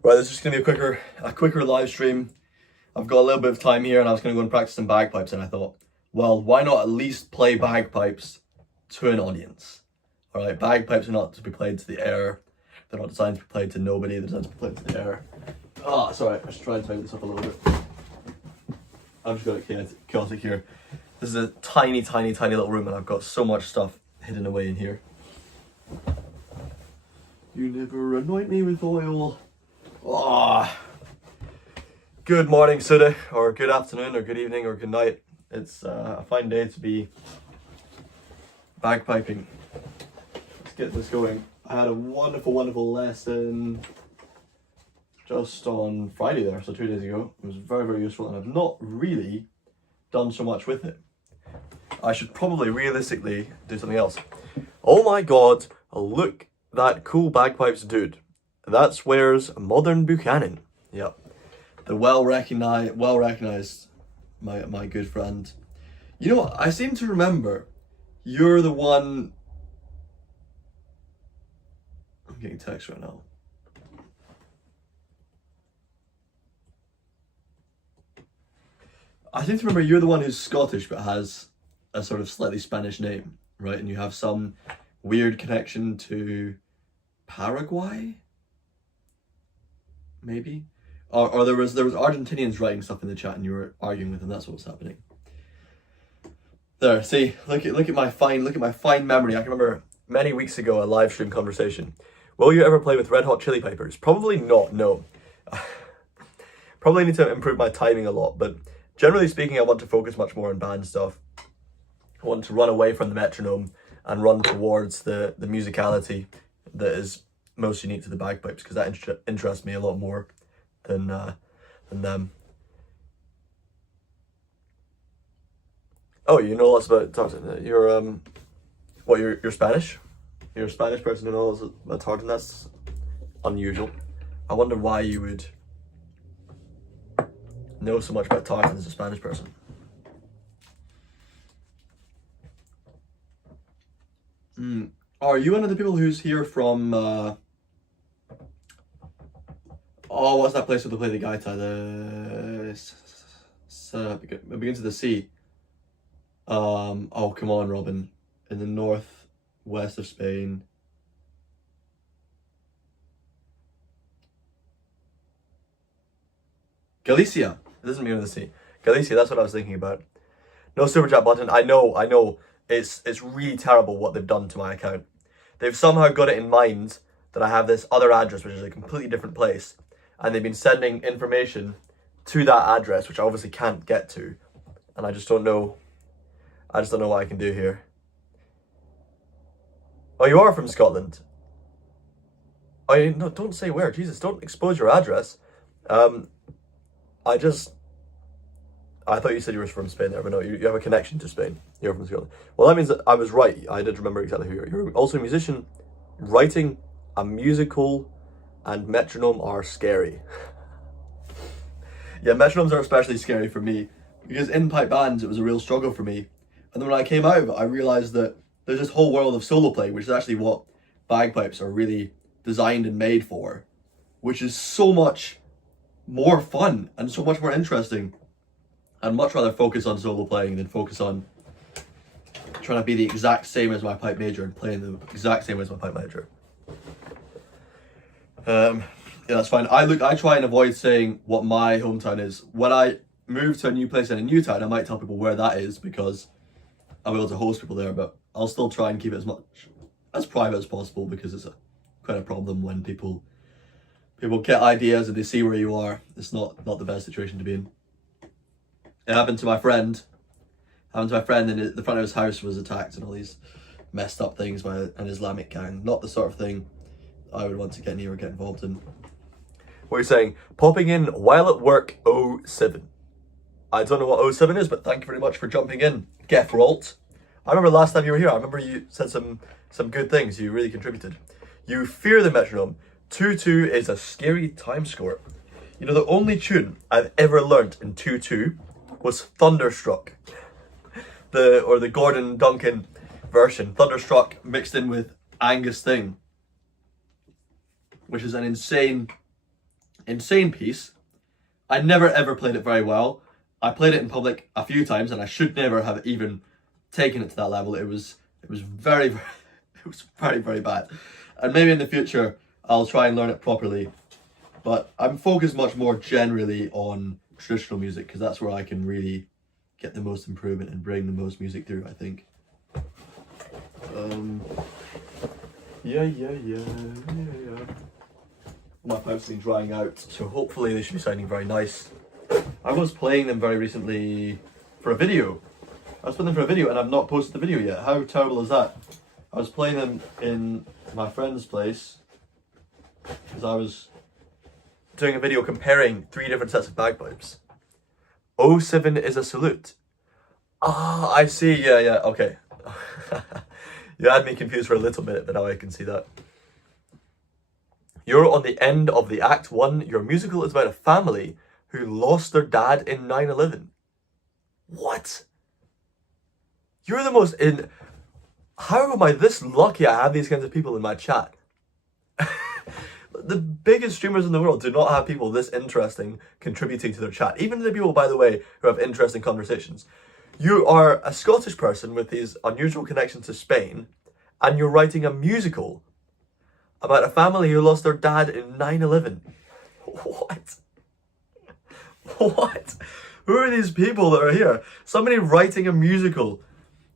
Right, this is just gonna be a quicker live stream. I've got a little bit of time here, and I was gonna go and practice some bagpipes, and I thought, well, why not at least play bagpipes to an audience? All right, bagpipes are not to be played to the air. They're not designed to be played to nobody. They're designed to be played to the air. Oh, sorry, I should try and tighten this up a little bit. I've just got it chaotic here. This is a tiny, tiny, tiny little room, and I've got so much stuff hidden away in here. You never anoint me with oil. Oh. Good morning, Suda, or good afternoon, or good evening, or good night. It's a fine day to be bagpiping. Let's get this going. I had a wonderful, wonderful lesson just on Friday there, so 2 days ago. It was very, very useful, and I've not really done so much with it. I should probably realistically do something else. Oh my god, look, that cool bagpipes dude. That's where's Modern Buchanan. Yep. The well recognized, my good friend. You know what, I seem to remember you're the one. I'm getting text right now. I seem to remember you're the one who's Scottish but has a sort of slightly Spanish name, right? And you have some weird connection to Paraguay, maybe, or there was Argentinians writing stuff in the chat and you were arguing with them. That's what was happening. There, see, look at my fine memory. I can remember many weeks ago a live stream conversation. Will you ever play with Red Hot Chili Peppers? Probably not. No. Probably need to improve my timing a lot, but generally speaking, I want to focus much more on band stuff. I want to run away from the metronome and run towards the musicality that is most unique to the bagpipes, because that interests me a lot more than them. Oh, you know lots about tartan. You're Spanish? You're a Spanish person who knows about tartan. That's unusual. I wonder why you would know so much about tartan as a Spanish person. Are you one of the people who's here from what's that place where they play the gaita? It begins with the C. Oh, come on, Robin. In the northwest of Spain. Galicia. It doesn't begin with the C. Galicia, that's what I was thinking about. No super chat button. I know. It's really terrible what they've done to my account. They've somehow got it in mind that I have this other address, which is a completely different place. And they've been sending information to that address, which I obviously can't get to. And I just don't know what I can do here. Oh, you are from Scotland? Oh, no, don't say where. Jesus, don't expose your address. I thought you said you were from Spain there, but no, you have a connection to Spain. You're from Scotland. Well, that means that I was right. I did remember exactly who you are. You're also a musician. Writing a musical and metronome are scary. Yeah, metronomes are especially scary for me, because in pipe bands, it was a real struggle for me. And then when I came out of it, I realized that there's this whole world of solo playing, which is actually what bagpipes are really designed and made for, which is so much more fun and so much more interesting. I'd much rather focus on solo playing than focus on trying to be the exact same as my pipe major and playing the exact same as my pipe major. Yeah, that's fine. I try and avoid saying what my hometown is. When I move to a new place in a new town, I might tell people where that is because I'll be able to host people there, but I'll still try and keep it as private as possible, because it's quite a problem when people get ideas and they see where you are. It's not the best situation to be in. It happened to my friend. And the front of his house was attacked and all these messed up things by an Islamic gang. Not the sort of thing I would want to get near or get involved in. What you're saying, popping in while at work 07. I don't know what 07 is, but thank you very much for jumping in. Gefrolt. I remember last time you were here, I remember you said some good things. You really contributed. You fear the metronome. 2-2 is a scary time score. You know, the only tune I've ever learnt in 2-2 was Thunderstruck. The Gordon Duncan version. Thunderstruck mixed in with Angus Thing, which is an insane insane piece. I never ever played it very well. I played it in public a few times, and I should never have even taken it to that level. It was very, very it was very, very bad. And maybe in the future I'll try and learn it properly. But I'm focused much more generally on traditional music because that's where I can really get the most improvement and bring the most music through, I think. Yeah. My pipes have been drying out, so hopefully they should be sounding very nice. I was playing them very recently for a video. I was playing them for a video and I've not posted the video yet. How terrible is that? I was playing them in my friend's place because I was doing a video comparing 3 different sets of bagpipes. 07 is a salute. Ah, I see. Yeah, okay. You had me confused for a little bit, but now I can see that. You're on the end of the Act 1. Your musical is about a family who lost their dad in 9/11. What? You're the most How am I this lucky I have these kinds of people in my chat? The biggest streamers in the world do not have people this interesting contributing to their chat. Even the people, by the way, who have interesting conversations. You are a Scottish person with these unusual connections to Spain, and you're writing a musical about a family who lost their dad in 9/11. What? What? Who are these people that are here? Somebody writing a musical.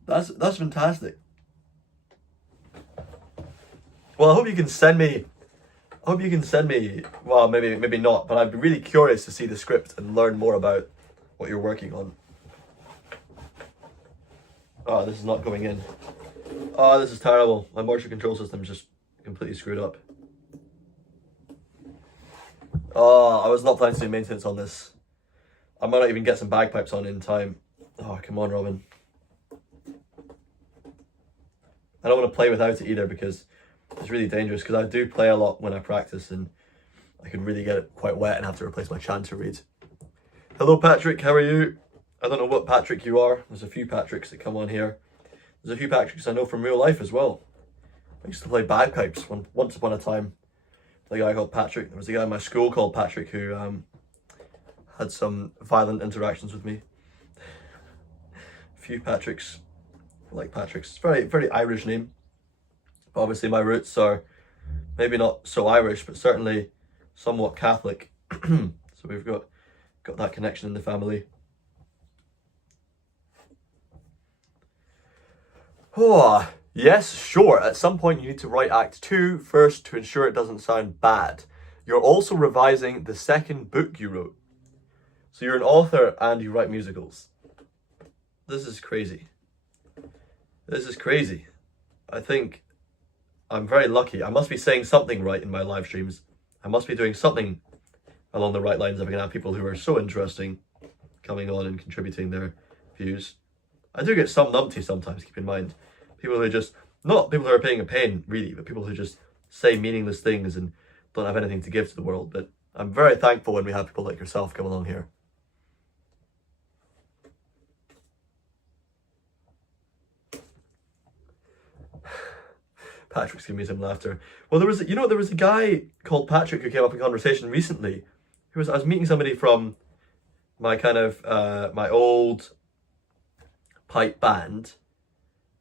That's fantastic. Well, I hope you can send me, well, maybe not, but I'd be really curious to see the script and learn more about what you're working on. Oh, this is not going in. Oh, this is terrible. My motion control system just completely screwed up. Oh, I was not planning to do maintenance on this. I might not even get some bagpipes on in time. Oh, come on, Robin. I don't want to play without it either because it's really dangerous, because I do play a lot when I practice and I can really get it quite wet and have to replace my chanter reed. Hello Patrick, how are you? I don't know what Patrick you are. There's a few Patricks that come on here. There's a few Patricks I know from real life as well. I used to play bagpipes once upon a time. The guy called Patrick. There was a guy in my school called Patrick who had some violent interactions with me. A few Patricks, like Patricks. It's a very, very Irish name. But obviously my roots are maybe not so Irish, but certainly somewhat Catholic. So we've got that connection in the family. Oh, yes, sure. At some point you need to write Act 2 first to ensure it doesn't sound bad. You're also revising the second book you wrote. So you're an author and you write musicals. This is crazy. This is crazy. I think I'm very lucky. I must be saying something right in my live streams. I must be doing something along the right lines if I can have people who are so interesting coming on and contributing their views. I do get some numpty sometimes, keep in mind. People who just, not people who are paying a pain, really, but people who just say meaningless things and don't have anything to give to the world. But I'm very thankful when we have people like yourself come along here. Patrick's giving me some laughter. Well, there was a guy called Patrick who came up in conversation recently. I was meeting somebody from my kind of, my old pipe band,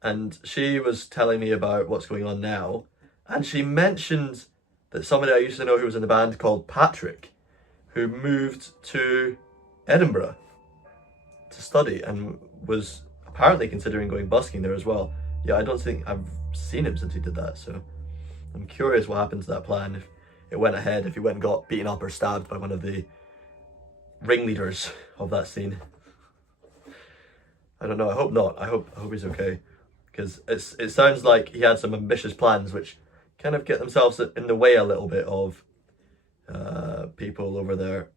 and she was telling me about what's going on now, and she mentioned that somebody I used to know who was in the band called Patrick, who moved to Edinburgh to study and was apparently considering going busking there as well. Yeah, I don't think I've seen him since he did that, so I'm curious what happened to that plan, if it went ahead, if he went and got beaten up or stabbed by one of the ringleaders of that scene. I don't know, I hope not. I hope he's okay, because it sounds like he had some ambitious plans which kind of get themselves in the way a little bit of people over there.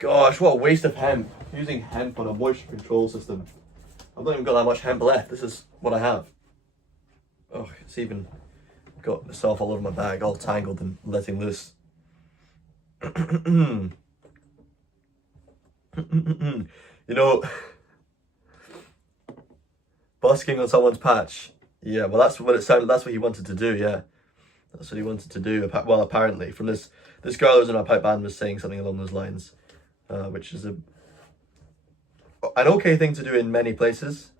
Gosh, what a waste of hemp. Using hemp on a moisture control system. I've not even got that much hemp left. This is what I have. Oh, it's even got myself all over my bag, all tangled and letting loose. You know, busking on someone's patch Yeah, well, that's what it sounded. That's what he wanted to do. Yeah, that's what he wanted to do. Well, apparently, from this girl who was in our pipe band was saying something along those lines, which is an okay thing to do in many places,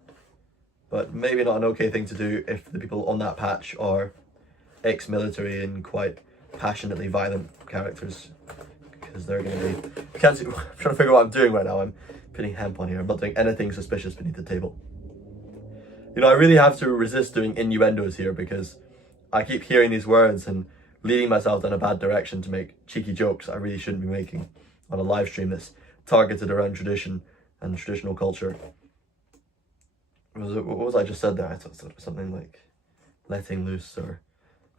but maybe not an okay thing to do if the people on that patch are ex-military and quite passionately violent characters, because they're going to be. I can't see, I'm trying to figure out what I'm doing right now. I'm putting hemp on here. I'm not doing anything suspicious beneath the table. You know, I really have to resist doing innuendos here because I keep hearing these words and leading myself down a bad direction to make cheeky jokes I really shouldn't be making on a live stream that's targeted around tradition and traditional culture. What was I just said there? I thought something like letting loose, or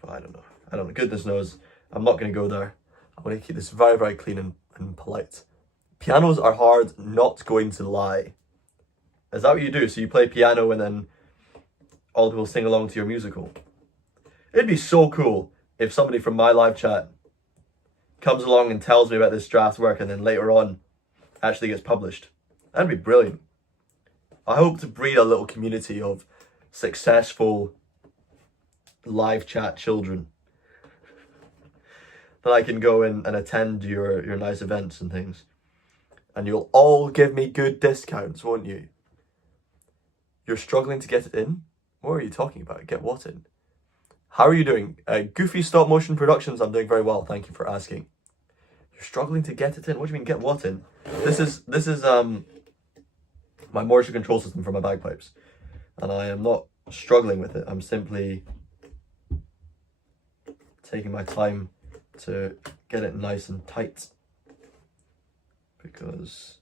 I don't know. Goodness knows. I'm not going to go there. I'm going to keep this very, very clean and polite. Pianos are hard, not going to lie. Is that what you do? So you play piano and then all the people sing along to your musical? It'd be so cool if somebody from my live chat comes along and tells me about this draft work and then later on actually gets published. That'd be brilliant. I hope to breed a little community of successful live chat children that I can go in and attend your nice events and things. And you'll all give me good discounts, won't you? You're struggling to get it in? What are you talking about? Get what in? How are you doing? Goofy Stop Motion Productions, I'm doing very well, thank you for asking. You're struggling to get it in? What do you mean, get what in? This is my motion control system for my bagpipes. And I am not struggling with it. I'm simply taking my time to get it nice and tight. Because,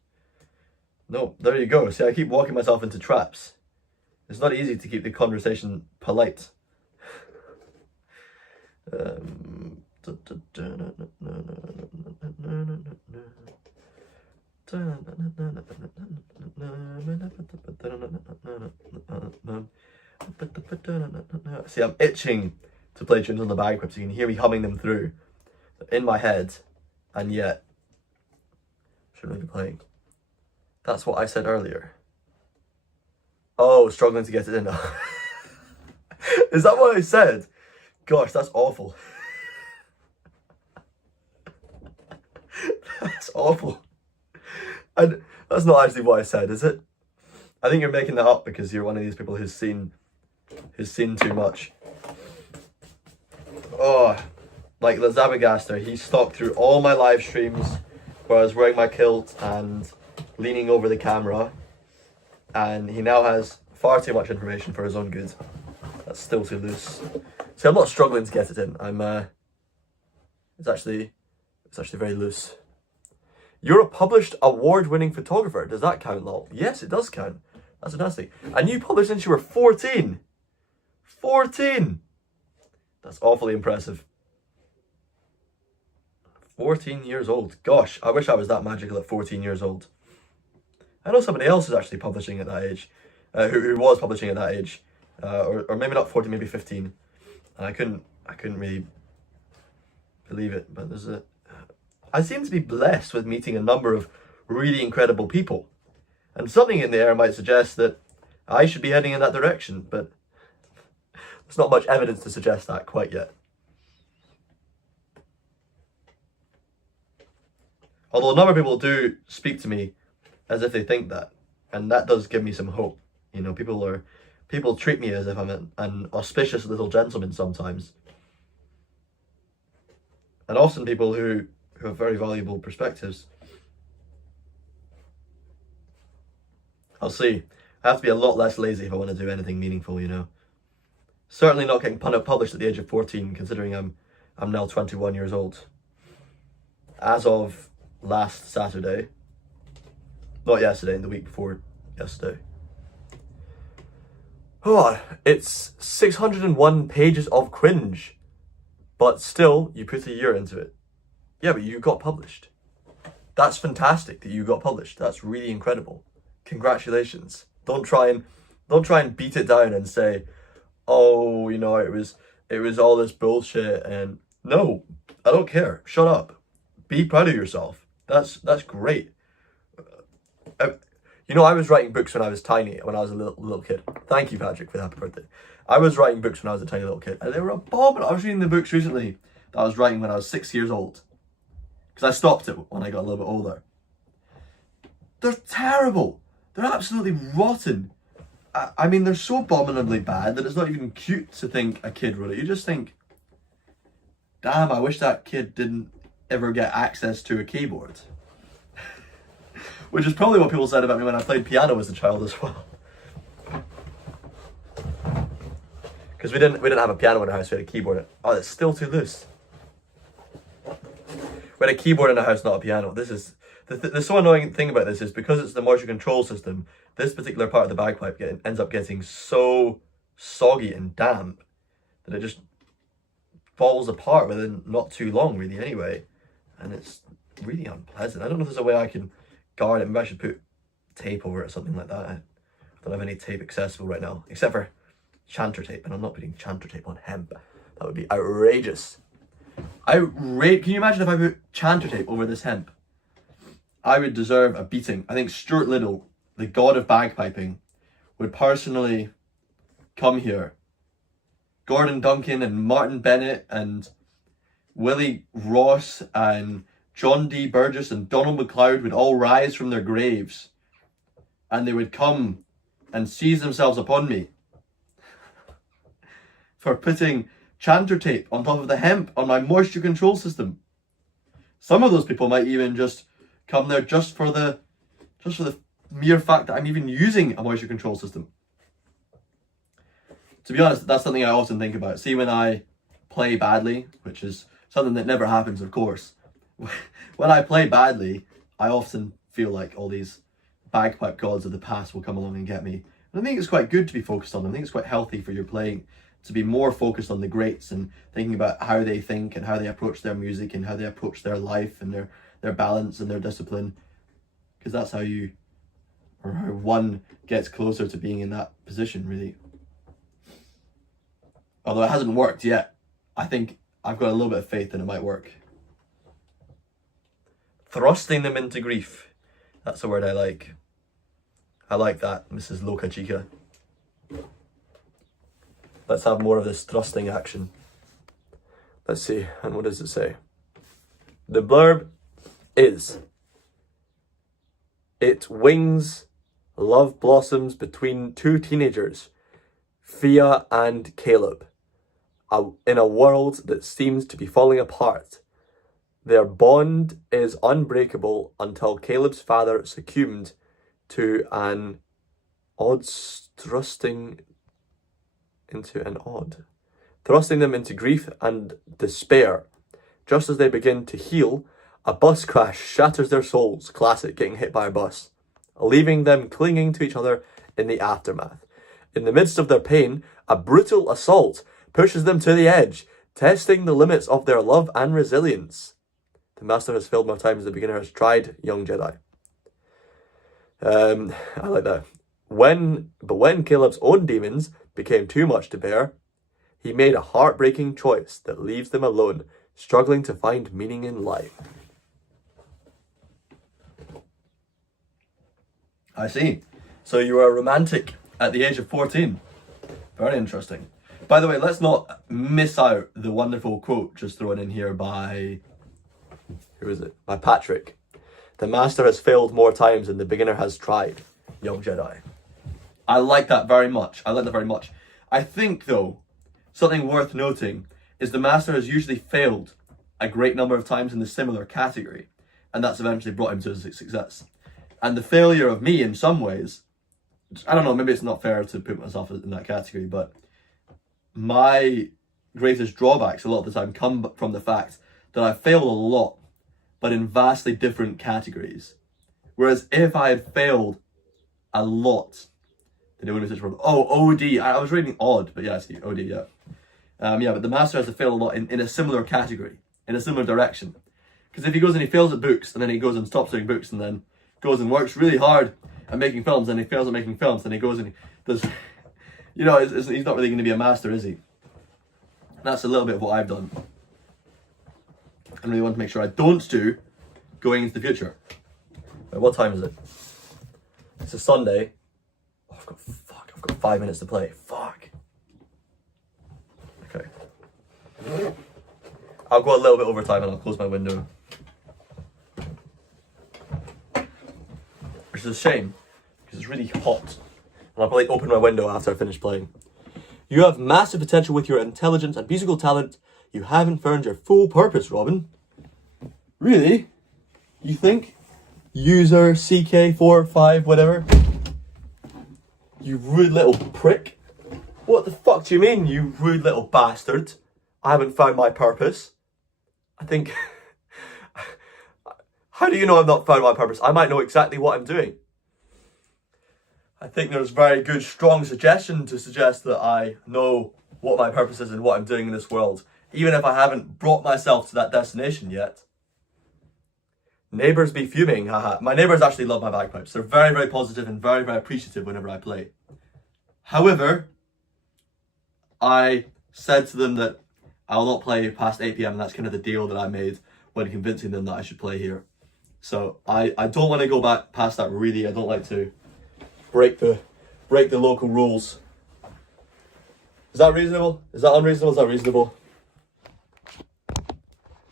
no, there you go. See, I keep walking myself into traps. It's not easy to keep the conversation polite. See, I'm itching to play tunes on the bagpipes. You can hear me humming them through in my head, and yet shouldn't really be playing. That's what I said earlier. Oh, struggling to get it in. Is that what I said? Gosh, that's awful. That's awful. And that's not actually what I said, is it? I think you're making that up because you're one of these people who's seen too much. Oh, like the Zabagaster, he stalked through all my live streams where I was wearing my kilt and leaning over the camera, and he now has far too much information for his own good. That's still too loose. See, I'm not struggling to get it in. It's actually very loose. You're a published award-winning photographer. Does that count, lol? Yes, it does count. That's fantastic. And you published since you were 14. 14! That's awfully impressive. 14 years old. Gosh, I wish I was that magical at 14 years old. I know somebody else is actually publishing at that age, who was publishing at that age, or maybe not 14, maybe 15. And I couldn't really believe it, but I seem to be blessed with meeting a number of really incredible people. And something in the air might suggest that I should be heading in that direction, but there's not much evidence to suggest that quite yet. Although a number of people do speak to me as if they think that, and that does give me some hope. You know, people treat me as if I'm an auspicious little gentleman sometimes. And often people who have very valuable perspectives. I'll see. I have to be a lot less lazy if I want to do anything meaningful, you know. Certainly not getting published at the age of 14, considering I'm now 21 years old. As of last Saturday. Not yesterday, the week before yesterday. Oh, it's 601 pages of cringe. But still, you put a year into it. Yeah, but you got published. That's fantastic that you got published. That's really incredible. Congratulations. Don't try and beat it down and say, oh, you know, it was all this bullshit. And no, I don't care. Shut up. Be proud of yourself. That's great. You know, I was writing books when I was tiny, when I was a little kid. Thank you, Patrick, for the happy birthday. I was writing books when I was a tiny little kid, and they were abominable. I was reading the books recently that I was writing when I was 6 years old, because I stopped it when I got a little bit older. They're terrible. They're absolutely rotten. I mean, they're so abominably bad that it's not even cute to think a kid wrote it. You just think, damn, I wish that kid didn't ever get access to a keyboard. Which is probably what people said about me when I played piano as a child as well. Because we didn't have a piano in our house, we had a keyboard. Oh, it's still too loose. We had a keyboard in our house, not a piano. This is the so annoying thing about this is because it's the moisture control system, this particular part of the bagpipe ends up getting so soggy and damp that it just falls apart within not too long, really, anyway. And it's really unpleasant. I don't know if there's a way I can guard it. Maybe I should put tape over it or something like that. I don't have any tape accessible right now, except for chanter tape, and I'm not putting chanter tape on hemp. That would be outrageous. Can you imagine if I put chanter tape over this hemp? I would deserve a beating. I think Stuart Little, the god of bagpiping, would personally come here. Gordon Duncan and Martin Bennett and Willie Ross and John D. Burgess and Donald MacLeod would all rise from their graves, and they would come and seize themselves upon me for putting chanter tape on top of the hemp on my moisture control system. Some of those people might even just come there just for the mere fact that I'm even using a moisture control system. To be honest, that's something I often think about. See, when I play badly, which is something that never happens, of course. When I play badly, I often feel like all these bagpipe gods of the past will come along and get me. And I think it's quite good to be focused on them. I think it's quite healthy for your playing to be more focused on the greats and thinking about how they think and how they approach their music and how they approach their life and their balance and their discipline. Because that's how one gets closer to being in that position, really. Although it hasn't worked yet, I think I've got a little bit of faith that it might work. Thrusting them into grief. That's a word I like. I like that, Mrs. Loca Chica. Let's have more of this thrusting action. Let's see, and what does it say? The blurb is, it wings love blossoms between two teenagers, Fia and Caleb, in a world that seems to be falling apart. Their bond is unbreakable until Caleb's father succumbed to an thrusting them into grief and despair. Just as they begin to heal, a bus crash shatters their souls, classic getting hit by a bus, leaving them clinging to each other in the aftermath. In the midst of their pain, a brutal assault pushes them to the edge, testing the limits of their love and resilience. The master has failed more times than the beginner has tried, young Jedi. I like that. But when Caleb's own demons became too much to bear, he made a heartbreaking choice that leaves them alone, struggling to find meaning in life. I see. So you were a romantic at the age of 14. Very interesting. By the way, let's not miss out the wonderful quote just thrown in here by... who is it? By Patrick. The master has failed more times than the beginner has tried, young Jedi. I like that very much. I think, though, something worth noting is the master has usually failed a great number of times in the similar category, and that's eventually brought him to success. And the failure of me, in some ways, I don't know, maybe it's not fair to put myself in that category, but my greatest drawbacks a lot of the time come from the fact that I failed a lot, but in vastly different categories. Whereas if I had failed a lot, then it would have been such a problem. Oh, OD. I was reading odd, but yeah, I see. OD, yeah. But the master has to fail a lot in a similar category, in a similar direction. Because if he goes and he fails at books, and then he goes and stops doing books, and then goes and works really hard at making films, and he fails at making films, then he goes and he does... You know, he's not really going to be a master, is he? That's a little bit of what I've done. I really want to make sure I don't do going into the future. Wait, what time is it? It's a Sunday. Oh, I've got 5 minutes to play. Fuck. I'll go a little bit over time and I'll close my window. Which is a shame, because it's really hot. And I'll probably open my window after I finish playing. You have massive potential with your intelligence and musical talent. You haven't found your full purpose, Robin. Really? You think? User CK45 whatever? You rude little prick. What the fuck do you mean, you rude little bastard? I haven't found my purpose. I think... How do you know I've not found my purpose? I might know exactly what I'm doing. I think there's very good, strong suggestion to suggest that I know what my purpose is and what I'm doing in this world, even if I haven't brought myself to that destination yet. Neighbours be fuming, haha. My neighbours actually love my bagpipes. They're very, very positive and very, very appreciative whenever I play. However, I said to them that I will not play past 8 PM, and that's kind of the deal that I made when convincing them that I should play here. So I don't want to go back past that, really. I don't like to break the local rules. Is that reasonable? Is that unreasonable? Is that reasonable?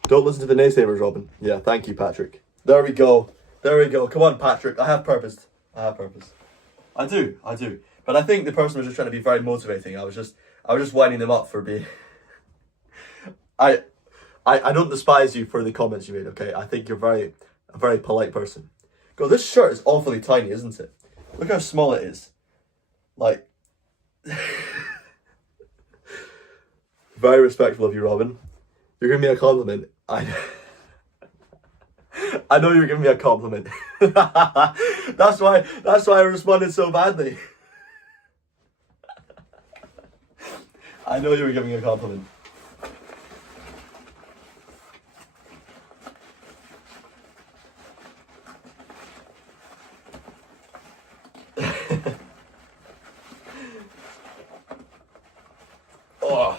Don't listen to the naysayers, Robin. Yeah, thank you, Patrick. There we go. There we go. Come on, Patrick. I have purpose. I have purpose. I do. But I think the person was just trying to be very motivating. I was just winding them up for being... I don't despise you for the comments you made, okay? I think you're a very polite person. God, this shirt is awfully tiny, isn't it? Look how small it is. Like... Very respectful of you, Robin. You're giving me a compliment. I know you're giving me a compliment. That's why I responded so badly. I know you were giving me a compliment. Oh.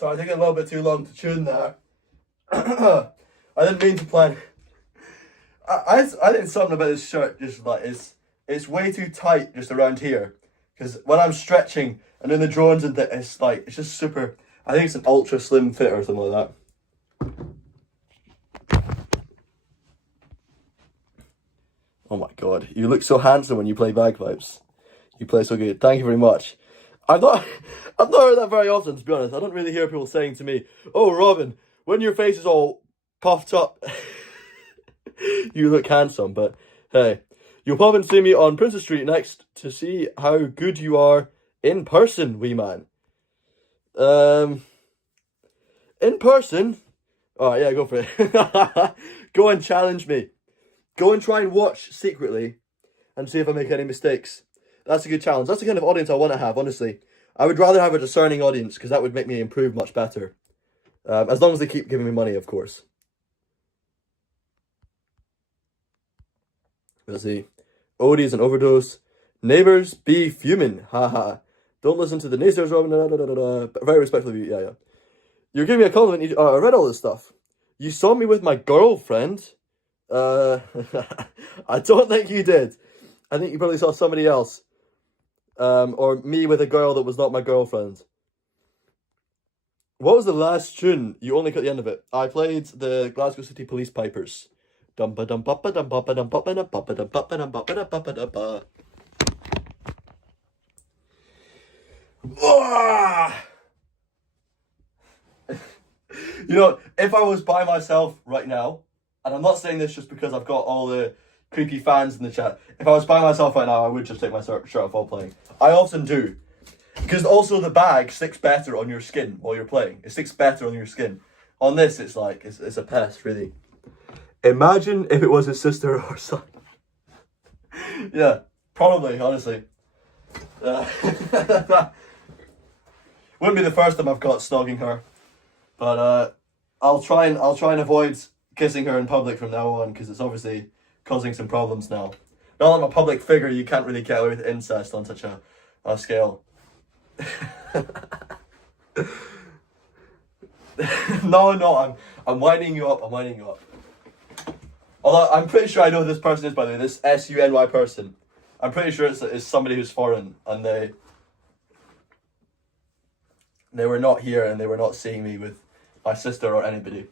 So I think a little bit too long to tune there. I didn't mean to plan. I think something about this shirt just like it's way too tight just around here. Because when I'm stretching and then the drones and it's like it's just super. I think it's an ultra slim fit or something like that. Oh my god, you look so handsome when you play bagpipes. You play so good. Thank you very much. I've not heard that very often, to be honest. I don't really hear people saying to me, "Oh, Robin, when your face is all puffed up, you look handsome." But hey, you'll pop and see me on Princess Street next to see how good you are in person, wee man. In person? Alright, yeah, go for it. Go and challenge me. Go and try and watch secretly and see if I make any mistakes. That's a good challenge. That's the kind of audience I want to have, honestly. I would rather have a discerning audience because that would make me improve much better. As long as they keep giving me money, of course. Let's see. Odie is an overdose. Neighbours be fuming. Haha. Don't listen to the naysayers, Robin. Da, da, da, da, da. Very respectful of you. Yeah, yeah. You're giving me a compliment. I read all this stuff. You saw me with my girlfriend. I don't think you did. I think you probably saw somebody else. Or me with a girl that was not my girlfriend. What was the last tune? You only cut the end of it. I played the Glasgow City Police Pipers. Dumpa dum papa dum papa dum papa dum papa dum papa dum papa dum papa dum papa. You know, if I was by myself right now, and I'm not saying this just because I've got all the creepy fans in the chat. If I was by myself right now, I would just take my shirt off while playing. I often do. Because also the bag sticks better on your skin while you're playing. It sticks better on your skin. On this, it's like, it's a pest, really. Imagine if it was his sister or son. Yeah, probably, honestly. Wouldn't be the first time I've caught snogging her. But I'll try and avoid kissing her in public from now on, because it's obviously causing some problems now. Now that I'm a public figure, you can't really get away with incest on such a scale. No, I'm winding you up. Although I'm pretty sure I know who this person is, by the way. This SUNY person. I'm pretty sure it's somebody who's foreign, and they were not here, and they were not seeing me with my sister or anybody.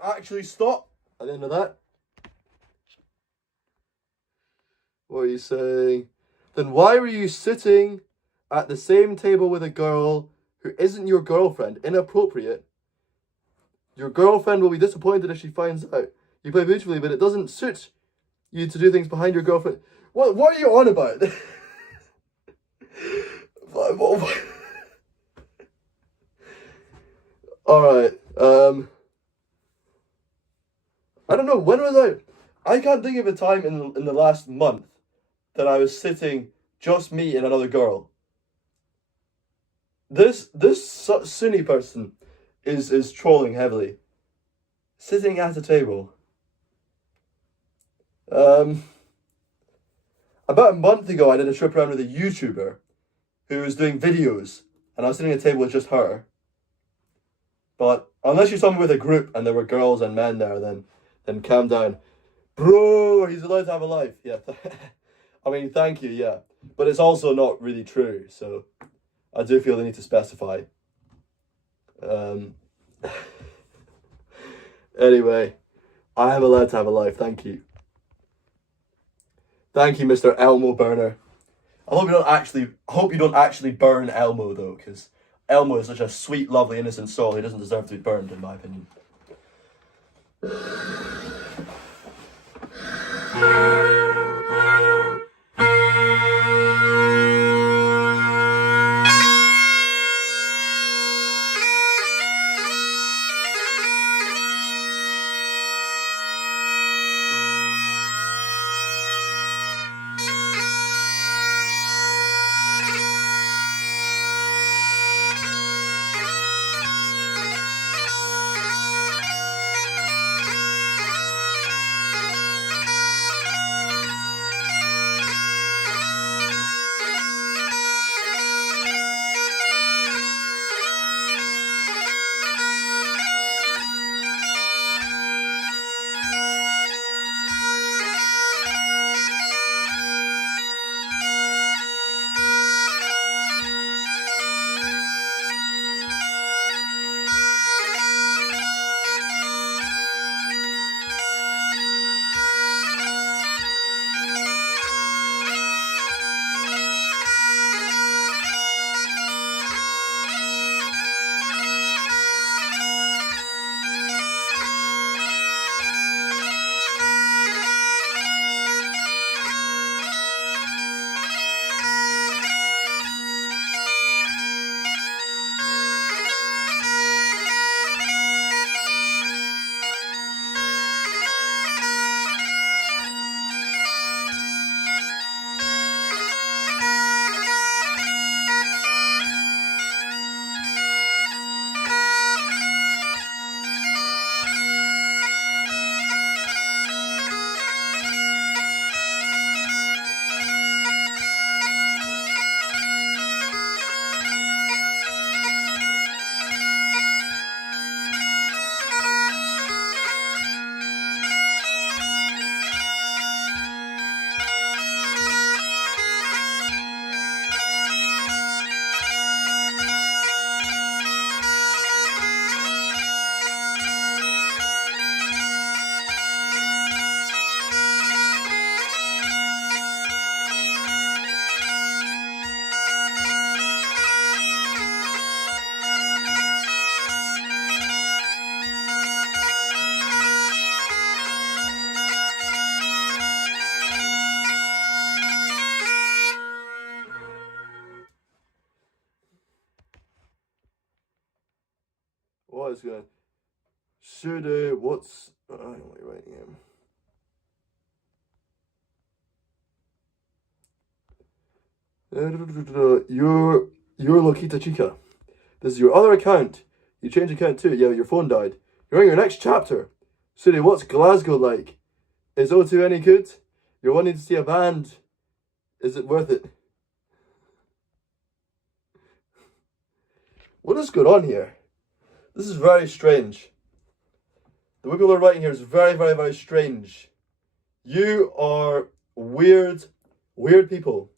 to actually stop at the end of that. What are you saying? Then why were you sitting at the same table with a girl who isn't your girlfriend? Inappropriate. Your girlfriend will be disappointed if she finds out. You play beautifully, but it doesn't suit you to do things behind your girlfriend. What are you on about? What? Alright, I don't know, when was I can't think of a time in the last month that I was sitting, just me and another girl. This Sunni person is trolling heavily. Sitting at a table. About a month ago, I did a trip around with a YouTuber who was doing videos, and I was sitting at a table with just her. But unless you're someone with a group and there were girls and men there, then calm down. Bro, he's allowed to have a life. Yeah. I mean, thank you, yeah. But it's also not really true, so I do feel the need to specify. Anyway, I am allowed to have a life, thank you. Thank you, Mr. Elmo Burner. I hope you don't actually burn Elmo, though, because Elmo is such a sweet, lovely, innocent soul. He doesn't deserve to be burned, in my opinion. What is going? Should what's? I don't know what you're writing here. You're Lokita Chica. This is your other account. You changed account too. Yeah, your phone died. You're on your next chapter. Sudi, what's Glasgow like? Is O2 any good? You're wanting to see a band. Is it worth it? What is going on here? This is very strange. The way people are writing here is very, very, very strange. You are weird people.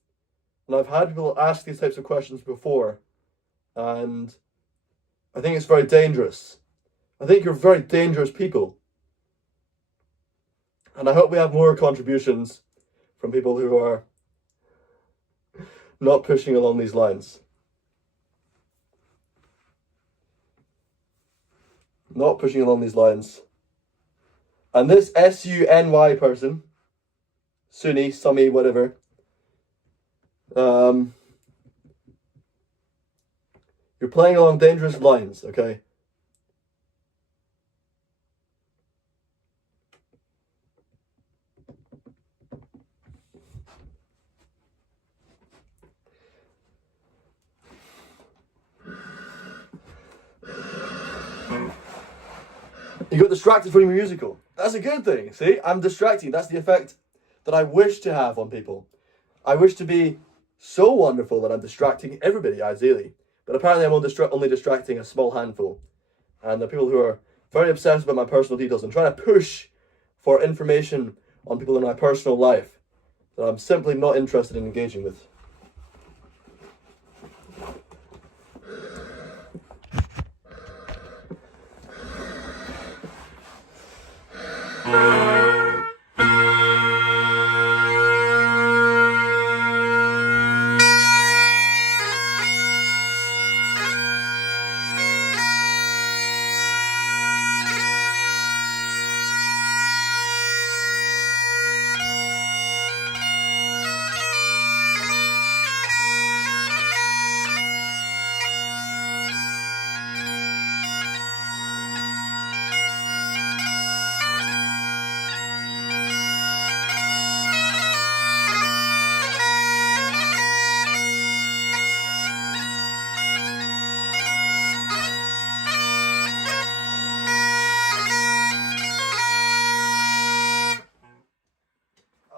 And I've had people ask these types of questions before. And I think it's very dangerous. I think you're very dangerous people. And I hope we have more contributions from people who are not pushing along these lines. Not pushing along these lines. And this SUNY person, Sunni, Summy, whatever, you're playing along dangerous lines, okay? You got distracted from your musical. That's a good thing, see? I'm distracting. That's the effect that I wish to have on people. I wish to be so wonderful that I'm distracting everybody, ideally. But apparently I'm only distracting a small handful. And the people who are very obsessed about my personal details and trying to push for information on people in my personal life that I'm simply not interested in engaging with.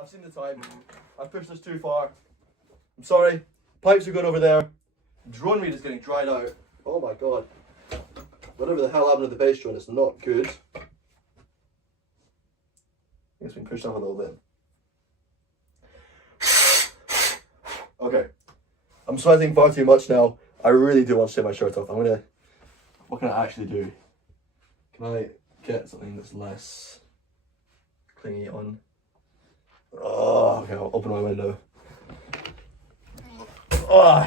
I've seen the time. I've pushed this too far. I'm sorry. Pipes are going over there. Drone reed is getting dried out. Oh my god. Whatever the hell happened to the bass drone, it's not good. I think it's been pushed off a little bit. Okay. I'm sweating far too much now. I really do want to take my shirt off. What can I actually do? Can I get something that's less clingy on? Oh, okay, I'll open my window. Oh,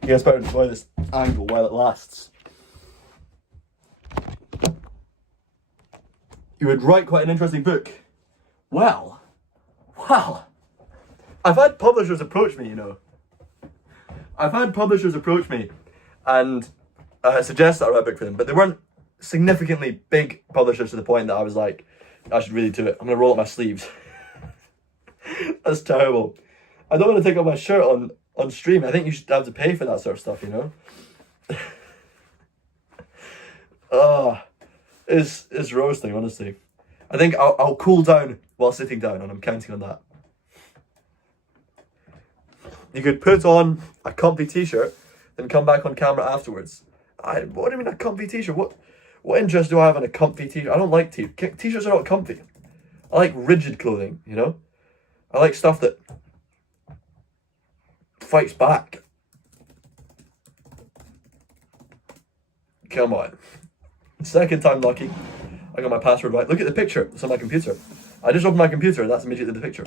you guys better enjoy this angle while it lasts. You would write quite an interesting book. Well, I've had publishers approach me, you know. I've had publishers approach me and suggest that I write a book for them, but they weren't significantly big publishers to the point that I was like, I should really do it. I'm going to roll up my sleeves. That's terrible. I don't want to take off my shirt on stream. I think you should have to pay for that sort of stuff, you know? It's roasting, honestly. I think I'll cool down while sitting down, and I'm counting on that. You could put on a comfy t-shirt, then come back on camera afterwards. What do you mean a comfy t-shirt? What interest do I have in a comfy t-shirt? I don't like t-shirts are not comfy. I like rigid clothing, you know? I like stuff that fights back. Come on. Second time lucky. I got my password right. Look at the picture. It's on my computer. I just opened my computer and that's immediately the picture.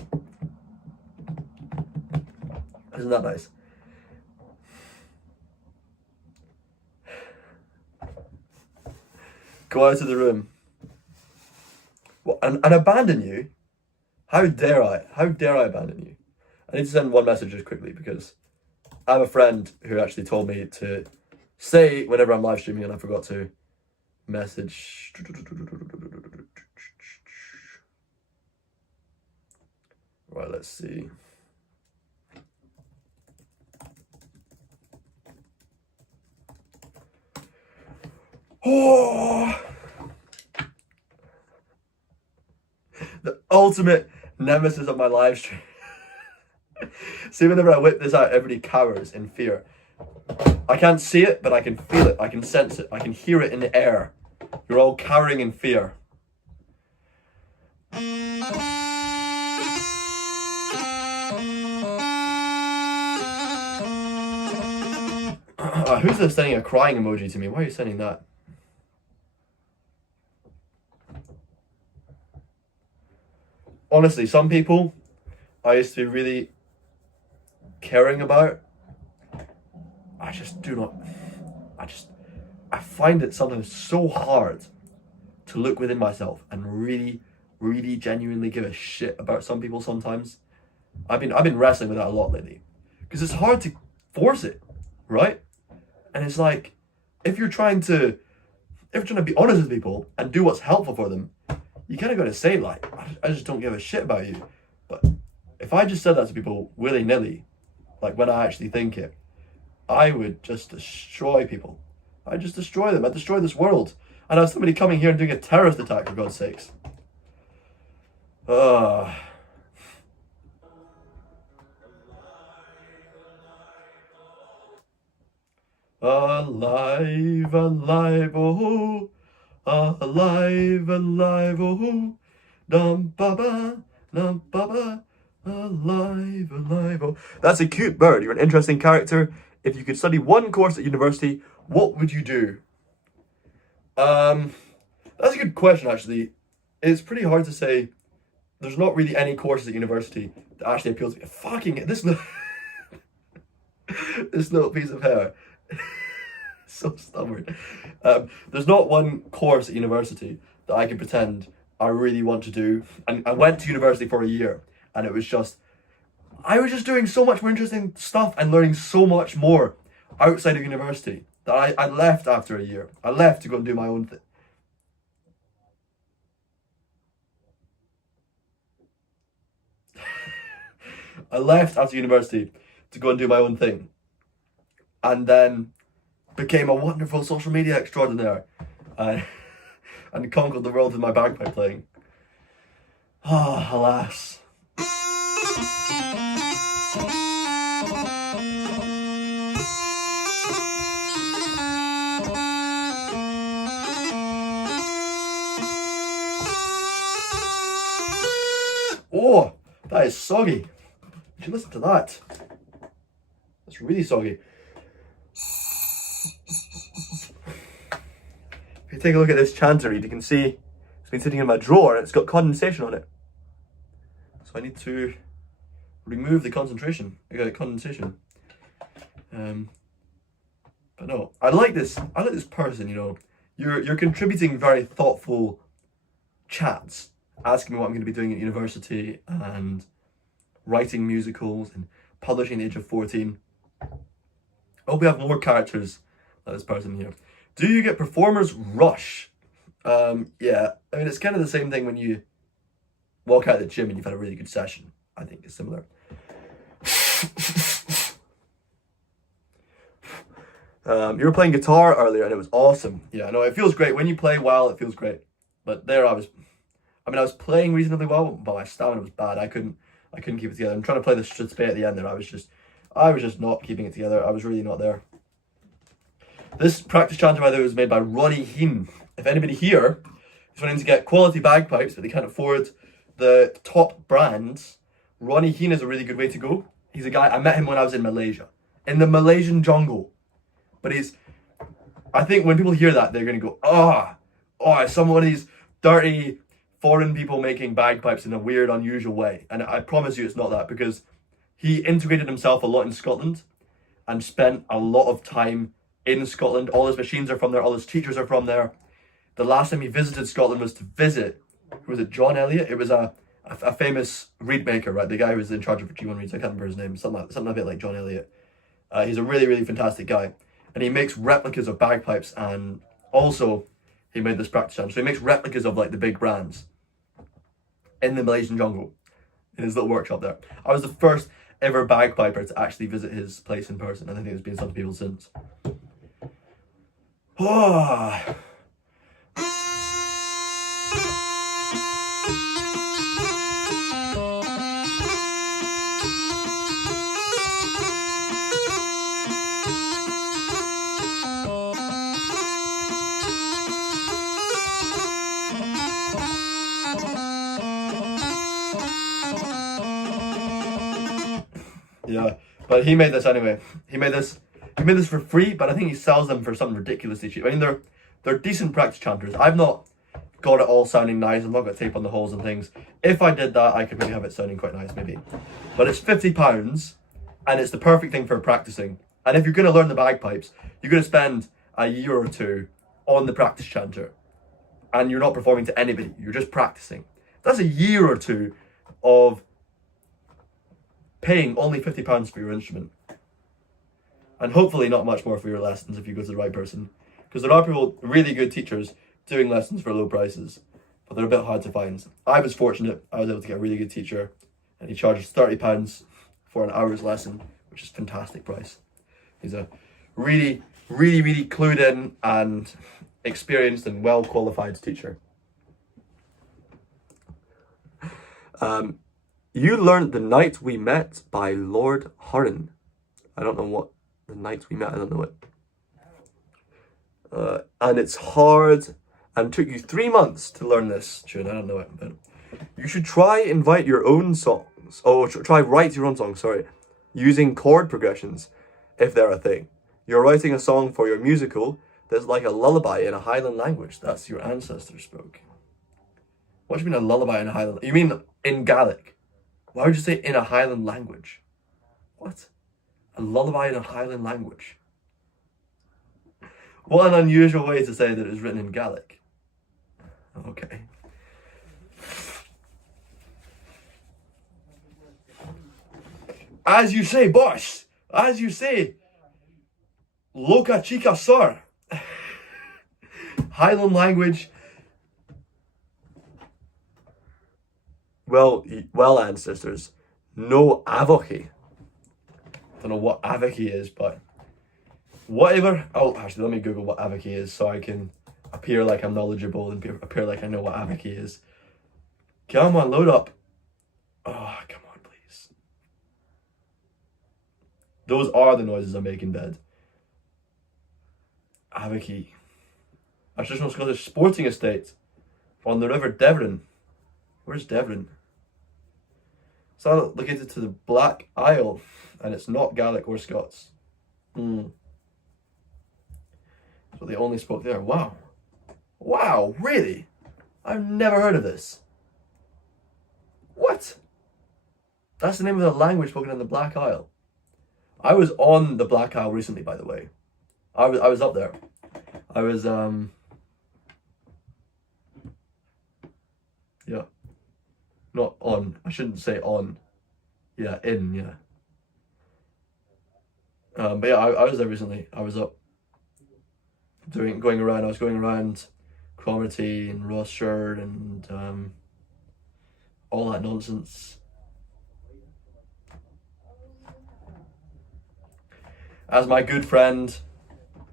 Isn't that nice? Go out of the room. What, and abandon you? How dare I? How dare I abandon you? I need to send one message just quickly because I have a friend who actually told me to say whenever I'm live streaming and I forgot to message. Right, let's see. Oh, the ultimate nemesis of my live stream. See, whenever I whip this out, everybody cowers in fear. I can't see it, but I can feel it. I can sense it. I can hear it in the air. You're all cowering in fear. Who's sending a crying emoji to me? Why are you sending that? honestly, some people I used to be really caring about, I just do not, I find it sometimes so hard to look within myself and really, really genuinely give a shit about some people sometimes. I've been wrestling with that a lot lately. Because it's hard to force it, right? And it's like, if you're trying to be honest with people and do what's helpful for them, you kind of got to say, like, I just don't give a shit about you. But if I just said that to people willy-nilly, like when I actually think it, I would just destroy people. I'd just destroy them. I'd destroy this world. I'd have somebody coming here and doing a terrorist attack, for God's sakes. Alive, alive, oh, alive, alive, oh, dum ba ba, alive, alive, oh. That's a cute bird. You're an interesting character. If you could study one course at university, what would you do? That's a good question, actually. It's pretty hard to say. There's not really any courses at university that actually appeal to me. Fucking this little, this little piece of hair. So stubborn. There's not one course at university that I can pretend I really want to do. And I went to university for a year, and it was just, I was just doing so much more interesting stuff and learning so much more outside of university that I left after a year. I left to go and do my own thing. I left after university to go and do my own thing. And then became a wonderful social media extraordinaire. And conquered the world with my bagpipe playing. Ah, alas. Oh, that is soggy. You should listen to that. That's really soggy. If you take a look at this chanter reed, you can see it's been sitting in my drawer and it's got condensation on it. So I need to remove the condensation. But no, I like this person, you know. You're contributing very thoughtful chats, asking me what I'm going to be doing at university and writing musicals and publishing at the age of 14. I hope we have more characters like this person here. Do you get performer's rush? Yeah, I mean, it's kind of the same thing when you walk out of the gym and you've had a really good session. I think it's similar. You were playing guitar earlier and it was awesome. Yeah, no, it feels great. When you play well, it feels great. But there I was playing reasonably well, but my stamina was bad. I couldn't keep it together. I'm trying to play the spay at the end there. I was just not keeping it together. I was really not there. This practice chanter, by the way, was made by Ronnie Heen. If anybody here is wanting to get quality bagpipes, but they can't afford the top brands, Ronnie Heen is a really good way to go. He's a guy, I met him when I was in Malaysia. In the Malaysian jungle. But I think when people hear that, they're going to go, it's some of these dirty foreign people making bagpipes in a weird, unusual way. And I promise you it's not that, because he integrated himself a lot in Scotland and spent a lot of time in Scotland. All his machines are from there, all his teachers are from there. The last time he visited Scotland was to visit, was it John Elliott? It was a famous reed maker, right? The guy who was in charge of G1 reeds, I can't remember his name, something a bit like John Elliott. He's a really, really fantastic guy. And he makes replicas of bagpipes, and also he made this practice chanter. So he makes replicas of like the big brands in the Malaysian jungle, in his little workshop there. I was the first ever bagpiper to actually visit his place in person, and I think there's been some people since. Oh. Yeah, but he made this anyway. He made this for free, but I think he sells them for something ridiculously cheap. I mean, they're decent practice chanters. I've not got it all sounding nice. I'm not going to tape on the holes and things. If I did that, I could maybe have it sounding quite nice, maybe. But it's £50, and it's the perfect thing for practicing. And if you're going to learn the bagpipes, you're going to spend a year or two on the practice chanter. And you're not performing to anybody. You're just practicing. That's a year or two of paying only £50 for your instrument. And hopefully not much more for your lessons if you go to the right person. Because there are people, really good teachers, doing lessons for low prices. But they're a bit hard to find. I was fortunate. I was able to get a really good teacher. And he charges £30 for an hour's lesson, which is a fantastic price. He's a really clued in and experienced and well qualified teacher. You learned The Night We Met by Lord Huron. I don't know what The Night We Met, I don't know it. And it's hard and took you 3 months to learn this tune. I don't know it, but you should try invite your own songs. Oh, try write your own songs, sorry. Using chord progressions, if they're a thing. You're writing a song for your musical that's like a lullaby in a Highland language. That's your ancestors spoke. What do you mean a lullaby in a Highland? You mean in Gaelic? Why would you say in a Highland language? What? A lullaby in a Highland language? What an unusual way to say that it was written in Gaelic. Okay. As you say, boss. As you say. Loca chica sir. Highland language. Well, ancestors. No avoki. Don't know what avoki is, but whatever. Oh, actually, let me Google what avoki is so I can appear like I'm knowledgeable and appear like I know what avoki is. Come on, load up. Oh, come on, please. Those are the noises I make in bed. Avoki. A traditional Scottish sporting estate on the River Devon. Where's Devon? It's located to the Black Isle, and it's not Gaelic or Scots. So they only spoke there. Wow. Wow, really? I've never heard of this. What? That's the name of the language spoken in the Black Isle. I was on the Black Isle recently, by the way. I was up there. I was yeah. Not on. I shouldn't say on. Yeah, in, yeah. But yeah, I was there recently. I was up going around. I was going around Cromarty and Rossshire and all that nonsense. As my good friend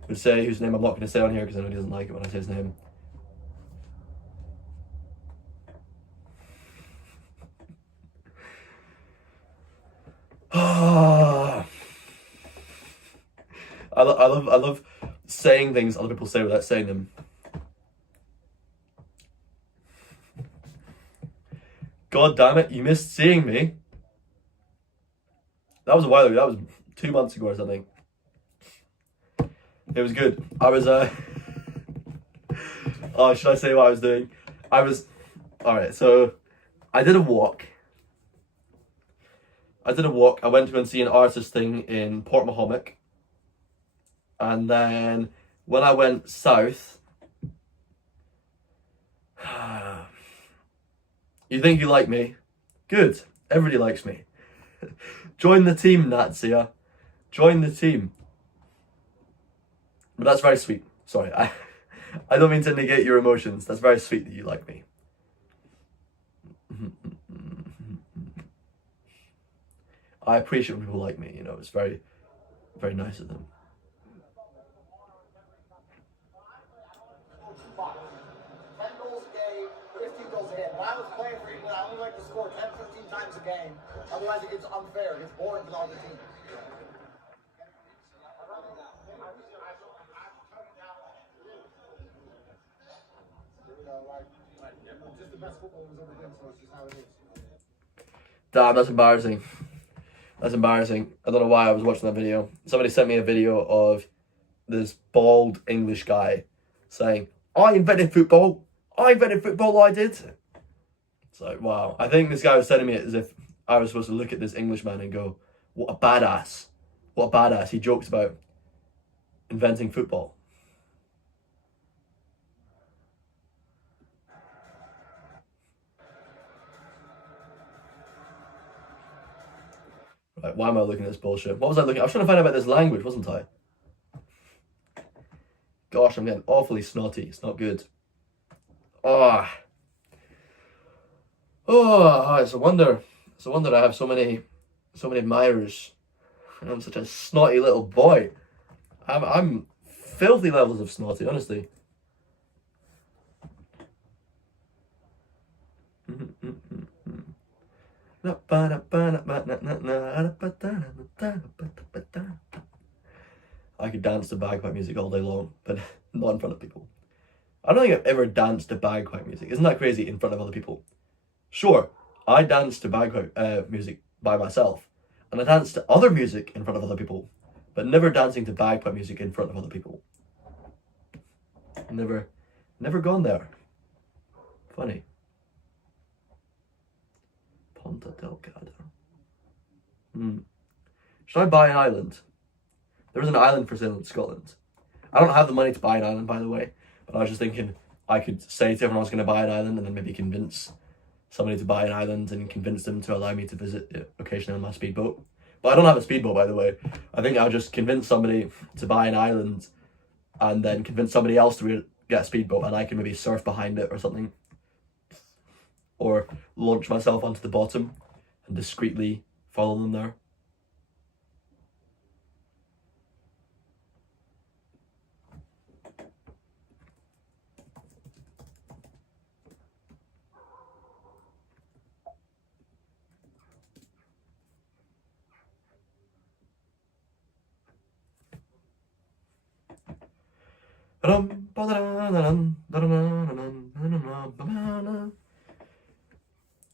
would say, whose name I'm not going to say on here because I know he doesn't like it when I say his name. I love saying things other people say without saying them. God damn it, you missed seeing me. That was a while ago. That was 2 months ago or something. It was good. I was oh, should I say what I was doing? Alright, so I did a walk. I went to go and see an artist thing in Portmahomack. And then when I went south, you think you like me? Good. Everybody likes me. Join the team, Natsia. Join the team. But that's very sweet. Sorry, I don't mean to negate your emotions. That's very sweet that you like me. I appreciate when people like me, you know, it's very, very nice of them. 10 goals a game, 15 goals a game. When I was playing for England, I only like to score 10, 15 times a game. Otherwise, it gets unfair. It gets boring for the other team. Just the best football was ever been, so it's just how it is. Damn, that's embarrassing. That's embarrassing. I don't know why I was watching that video. Somebody sent me a video of this bald English guy saying, I invented football. I invented football, I did. It's like, wow. I think this guy was telling me it as if I was supposed to look at this Englishman and go, what a badass. What a badass. He jokes about inventing football. Right, why am I looking at this bullshit? What was I looking at? I was trying to find out about this language, wasn't I? Gosh, I'm getting awfully snotty. It's not good. Oh. Oh, it's a wonder. It's a wonder I have so many admirers. I'm such a snotty little boy. I'm filthy levels of snotty, honestly. I could dance to bagpipe music all day long, but not in front of people. I don't think I've ever danced to bagpipe music. Isn't that crazy? In front of other people. Sure, I dance to bagpipe music by myself, and I dance to other music in front of other people, but never dancing to bagpipe music in front of other people. Never gone there. Funny. Ponta Delgado. Should I buy an island? There is an island for sale in Scotland. I don't have the money to buy an island, by the way, but I was just thinking I could say to everyone I was going to buy an island and then maybe convince somebody to buy an island and convince them to allow me to visit it occasionally on my speedboat. But I don't have a speedboat, by the way. I think I'll just convince somebody to buy an island and then convince somebody else to get a speedboat, and I can maybe surf behind it or something. Or launch myself onto the bottom and discreetly follow them there.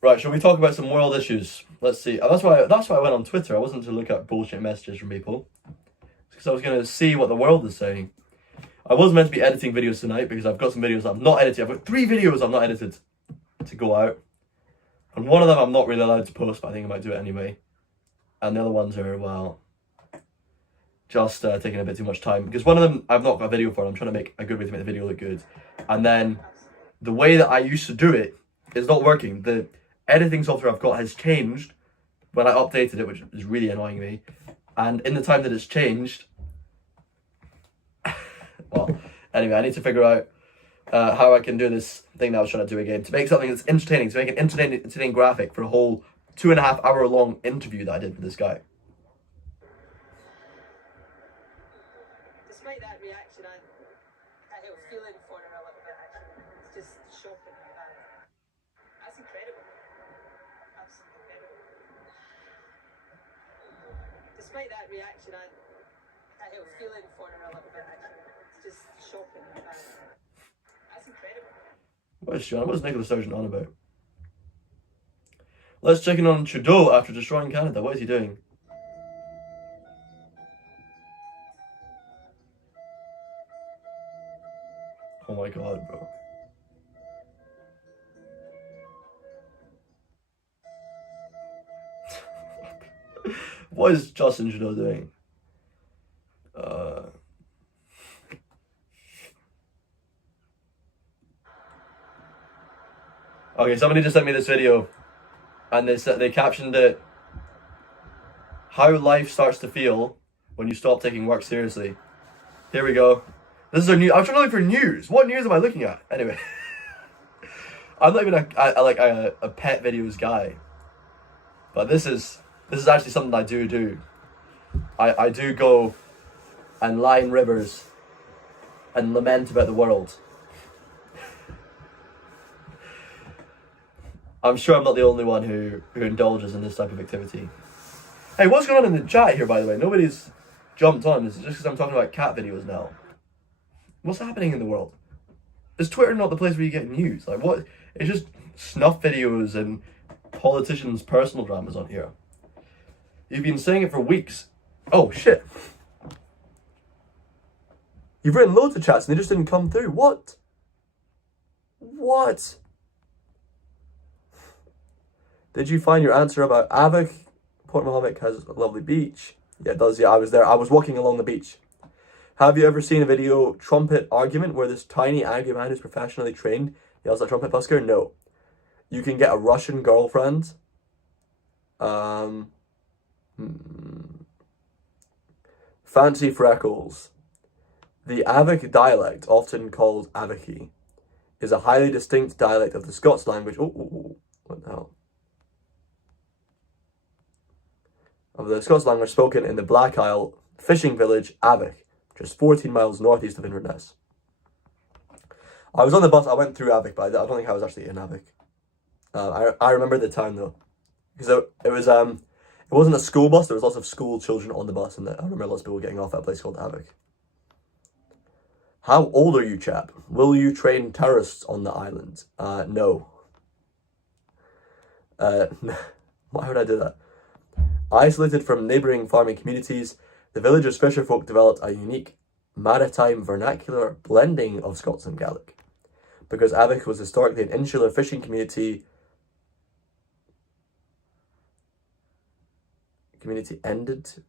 Right, shall we talk about some world issues? Let's see. That's why I went on Twitter. I wasn't to look at bullshit messages from people. Because I was going to see what the world is saying. I was meant to be editing videos tonight because I've got some videos I've not edited. I've got 3 videos I've not edited to go out. And one of them I'm not really allowed to post, but I think I might do it anyway. And the other ones are, well, just taking a bit too much time. Because one of them I've not got a video for, and I'm trying to make a good way to make the video look good. And then the way that I used to do it is not working. The editing software I've got has changed when I updated it, which is really annoying me. And in the time that it's changed, well, anyway, I need to figure out how I can do this thing that I was trying to do again, to make something that's entertaining, to make an entertaining graphic for a whole 2.5 hour long interview that I did with this guy. Despite that reaction, I was feeling for her a little bit, actually. It's just shocking. That's incredible. Absolutely incredible. Despite that reaction, I was feeling for her a little bit, actually. It's just shocking. That's incredible. What's Nicola Sturgeon on about? Let's check in on Trudeau after destroying Canada. What is he doing? Oh my god, bro. What is Justin Trudeau doing? Okay, somebody just sent me this video, and they captioned it, "How life starts to feel when you stop taking work seriously." Here we go. This is our new. I'm trying to look for news. What news am I looking at? Anyway, I'm not even a pet videos guy, but this is actually something I do. I do go and lie in rivers and lament about the world. I'm sure I'm not the only one who indulges in this type of activity. Hey, what's going on in the chat here, by the way? Nobody's jumped on. Is it just because I'm talking about cat videos now? What's happening in the world? Is Twitter not the place where you get news? Like, what? It's just snuff videos and politicians' personal dramas on here. You've been saying it for weeks. Oh, shit. You've written loads of chats and they just didn't come through. What? What? Did you find your answer about Avik? Port Mohammed has a lovely beach. Yeah, it does. Yeah, I was there. I was walking along the beach. Have you ever seen a video trumpet argument where this tiny angry man who's professionally trained yells at trumpet busker? No. You can get a Russian girlfriend. Fancy freckles. The Avik dialect, often called Aviki, is a highly distinct dialect of the Scots language. Oh, what the hell? Of the Scots language spoken in the Black Isle fishing village Avik, just 14 miles northeast of Inverness. I was on the bus. I went through Avik, but I don't think I was actually in Avik. I remember the town though, because it wasn't a school bus. There was lots of school children on the bus, and I remember lots of people getting off at a place called Avik. How old are you, chap? Will you train terrorists on the island? No. Why would I do that? Isolated from neighbouring farming communities, the village's fisherfolk developed a unique maritime vernacular blending of Scots and Gaelic. Because Avik was historically an insular fishing community ended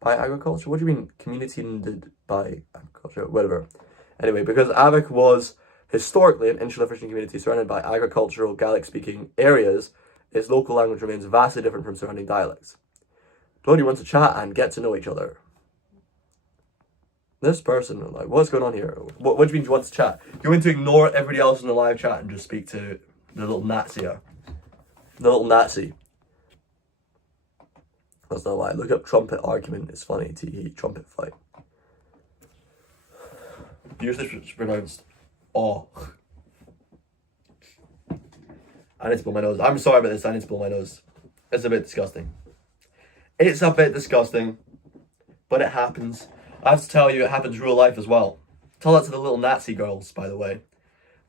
by agriculture? What do you mean community ended by agriculture? Whatever. Anyway, because Avik was historically an insular fishing community surrounded by agricultural Gaelic-speaking areas, its local language remains vastly different from surrounding dialects. Don't you want to chat and get to know each other? This person, like, what's going on here? What do you mean you want to chat? You want to ignore everybody else in the live chat and just speak to the little Nazi here? The little Nazi. That's not why. Look up trumpet argument. It's funny. T trumpet fight. Usually it's pronounced oh. I need to blow my nose. I'm sorry about this. I need to blow my nose. It's a bit disgusting. It's a bit disgusting, but it happens. I have to tell you, it happens in real life as well. Tell that to the little Nazi girls, by the way.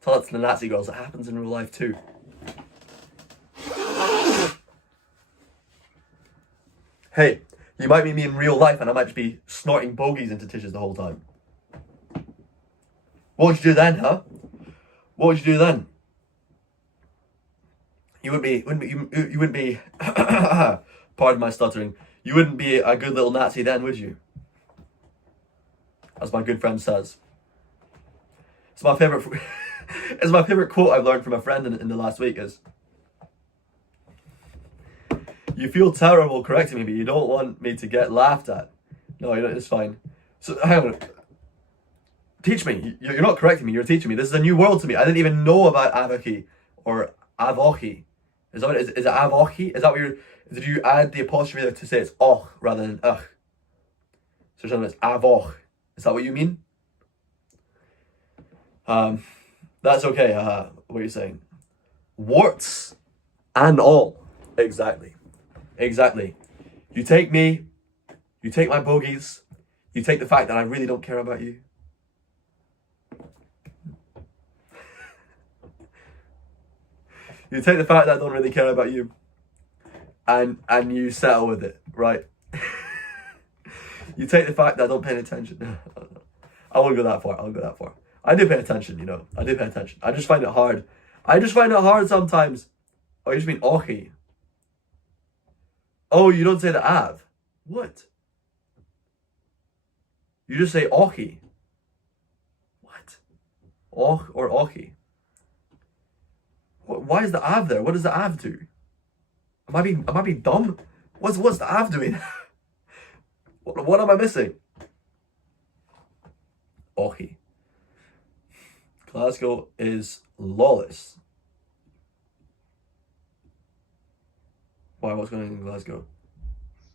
Tell that to the Nazi girls. It happens in real life too. Hey, you might meet me in real life and I might just be snorting bogies into tissues the whole time. What would you do then, huh? What would you do then? You wouldn't be, pardon my stuttering, you wouldn't be a good little Nazi then, would you? As my good friend says. It's my favorite quote I've learned from a friend in the last week is, you feel terrible correcting me, but you don't want me to get laughed at. No, it's fine. So, hang on. Teach me. You're not correcting me, you're teaching me. This is a new world to me. I didn't even know about Avaki or Avochi. Is that what it is? Is it Avochi? Is that what did you add the apostrophe there to say it's och rather than ugh? So something it's avoch. Is that what you mean? That's okay. What are you saying? Warts and all. Exactly. You take me, you take my bogies, you take the fact that I really don't care about you. You take the fact that I don't really care about you, and you settle with it, right? You take the fact that I don't pay attention. I won't go that far. I do pay attention, you know. I do pay attention. I just find it hard. Sometimes. Oh, you just mean ochi. Oh, you don't say the av. What? You just say ochi. What? Och or ochi? Why is the av there? What does the av do? Am I being dumb? What's the av doing? What am I missing? Ochi. Glasgow is lawless. Why? What's going on in Glasgow?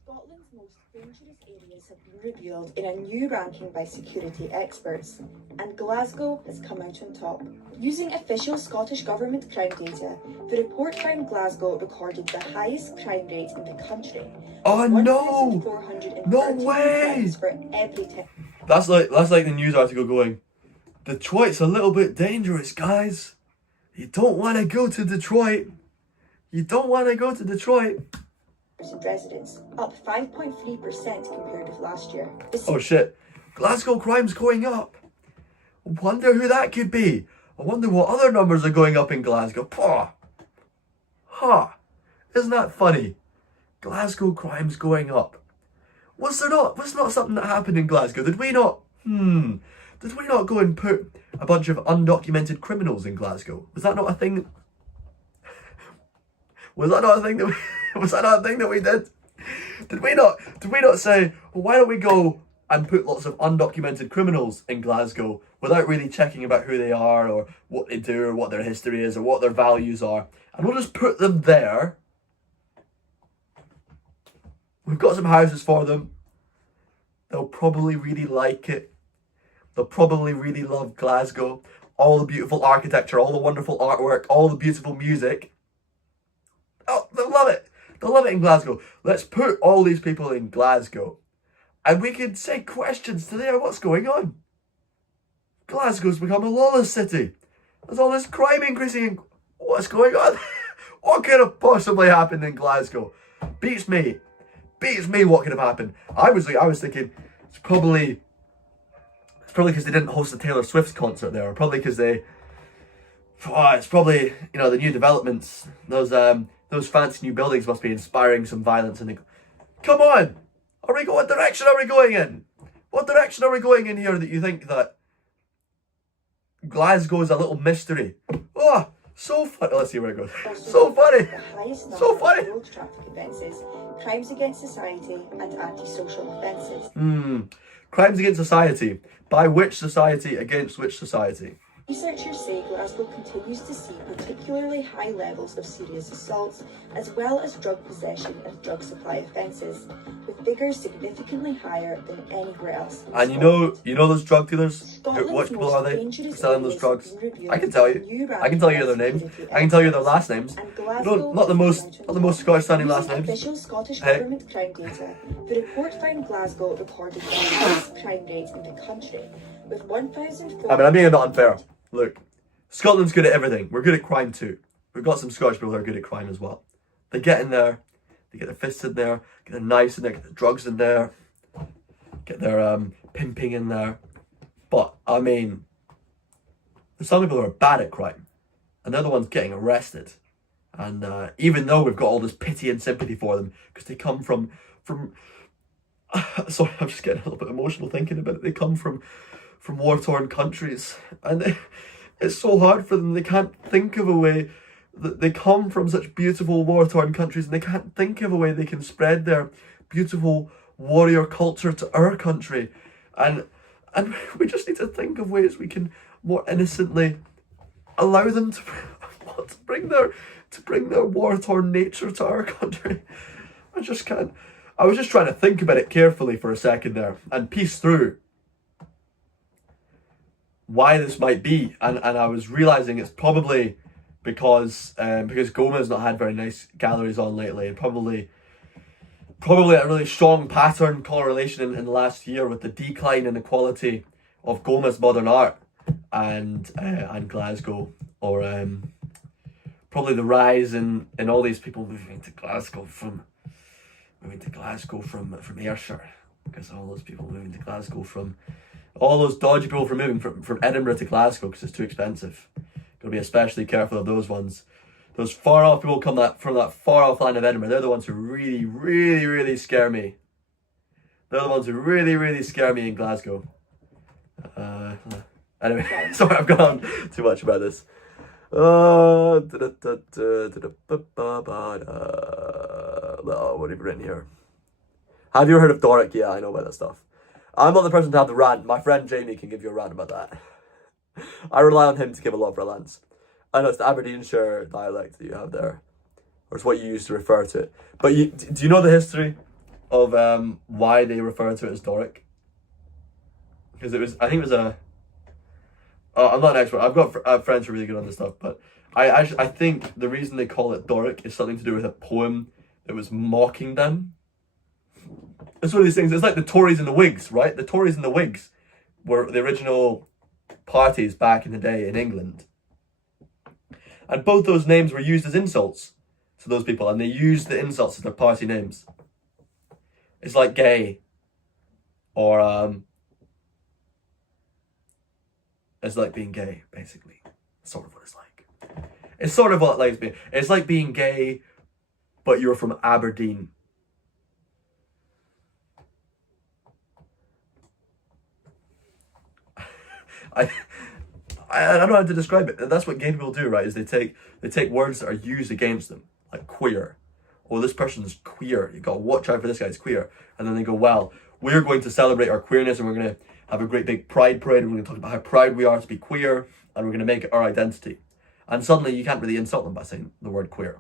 Scotland's most dangerous areas have been revealed in a new ranking by security experts, and Glasgow has come out on top. Using official Scottish Government crime data, the report found Glasgow recorded the highest crime rate in the country. Oh no! No way! For every 10. That's like the news article going, Detroit's a little bit dangerous, guys. You don't want to go to Detroit. Residents, up 5.3% compared with last year. Oh shit. Glasgow crime's going up. Wonder who that could be. I wonder what other numbers are going up in Glasgow. Pah! Ha! Isn't that funny? Glasgow crime's going up. Was not something that happened in Glasgow? Did we not go and put a bunch of undocumented criminals in Glasgow? Was that not a thing? Was that not a thing that we did? Did we not say, well, why don't we go and put lots of undocumented criminals in Glasgow without really checking about who they are or what they do or what their history is or what their values are, and we'll just put them there. We've got some houses for them. They'll probably really like it. They'll probably really love Glasgow. All the beautiful architecture, all the wonderful artwork, all the beautiful music. Oh, they'll love it. They'll love it in Glasgow. Let's put all these people in Glasgow. And we can say questions to there. What's going on? Glasgow's become a lawless city. There's all this crime increasing. What's going on? What could have possibly happened in Glasgow? Beats me what could have happened. I was thinking it's probably because they didn't host the Taylor Swift concert there, or probably because it's probably, the new developments, those fancy new buildings must be inspiring some violence, and they go, come on, what direction are we going in? What direction are we going in here that you think that Glasgow is a little mystery? Oh, so funny. Let's see where it goes. So funny. So funny. Road traffic offences, crimes against society and antisocial offences. Crimes against society. By which society against which society? Researchers say Glasgow continues to see particularly high levels of serious assaults, as well as drug possession and drug supply offences, with figures significantly higher than anywhere else. And you know those drug dealers? Which people are they selling those drugs? I can tell you. I can tell you their names. I can tell you their last names. Not the most Scottish sounding last names. Official Scottish Government crime data, the report found Glasgow recorded the highest crime rate in the country, with 1,004. I'm being a bit unfair. Look, Scotland's good at everything. We're good at crime too. We've got some Scottish people who are good at crime as well. They get in there, they get their fists in there, get their knives in there, get their drugs in there, get their pimping in there. But, there's some people who are bad at crime, and they're the ones getting arrested. And even though we've got all this pity and sympathy for them, because they come from sorry, I'm just getting a little bit emotional thinking about it. They come from war-torn countries, and it's so hard for them. They can't think of a way that they come from such beautiful war-torn countries, and they can't think of a way they can spread their beautiful warrior culture to our country, and we just need to think of ways we can more innocently allow them to bring their war-torn nature to our country. I just can't. I was just trying to think about it carefully for a second there and piece through why this might be, and I was realizing it's probably because Goma's not had very nice galleries on lately, and probably a really strong pattern correlation in the last year with the decline in the quality of Goma's modern art and Glasgow, or probably the rise in all these people moving to Glasgow from Ayrshire, because all those people moving to Glasgow from. All those dodgy people from moving from Edinburgh to Glasgow because it's too expensive. Got to be especially careful of those ones. Those far off people from that far off land of Edinburgh. They're the ones who really, really, really scare me. They're the ones who really, really scare me in Glasgow. Anyway, sorry, I've gone on too much about this. What have you written here? Have you ever heard of Doric? Yeah, I know about that stuff. I'm not the person to have the rant. My friend Jamie can give you a rant about that. I rely on him to give a lot of rants. I know it's the Aberdeenshire dialect that you have there, or it's what you use to refer to it. But do you know the history of why they refer to it as Doric? Because I'm not an expert. I've got friends who are really good on this stuff, but I think the reason they call it Doric is something to do with a poem that was mocking them. It's one of these things. It's like the Tories and the Whigs, right? The Tories and the Whigs were the original parties back in the day in England. And both those names were used as insults to those people, and they used the insults as their party names. It's like gay, or it's like being gay, basically. That's sort of what it's like. It's sort of what it's like being gay, but you're from Aberdeen. I don't know how to describe it. That's what gay people do, right? Is they take words that are used against them, like queer. Oh, this person's queer. You gotta watch out for this guy, he's queer. And then they go, well, we're going to celebrate our queerness and we're gonna have a great big pride parade and we're gonna talk about how proud we are to be queer and we're gonna make it our identity. And suddenly you can't really insult them by saying the word queer.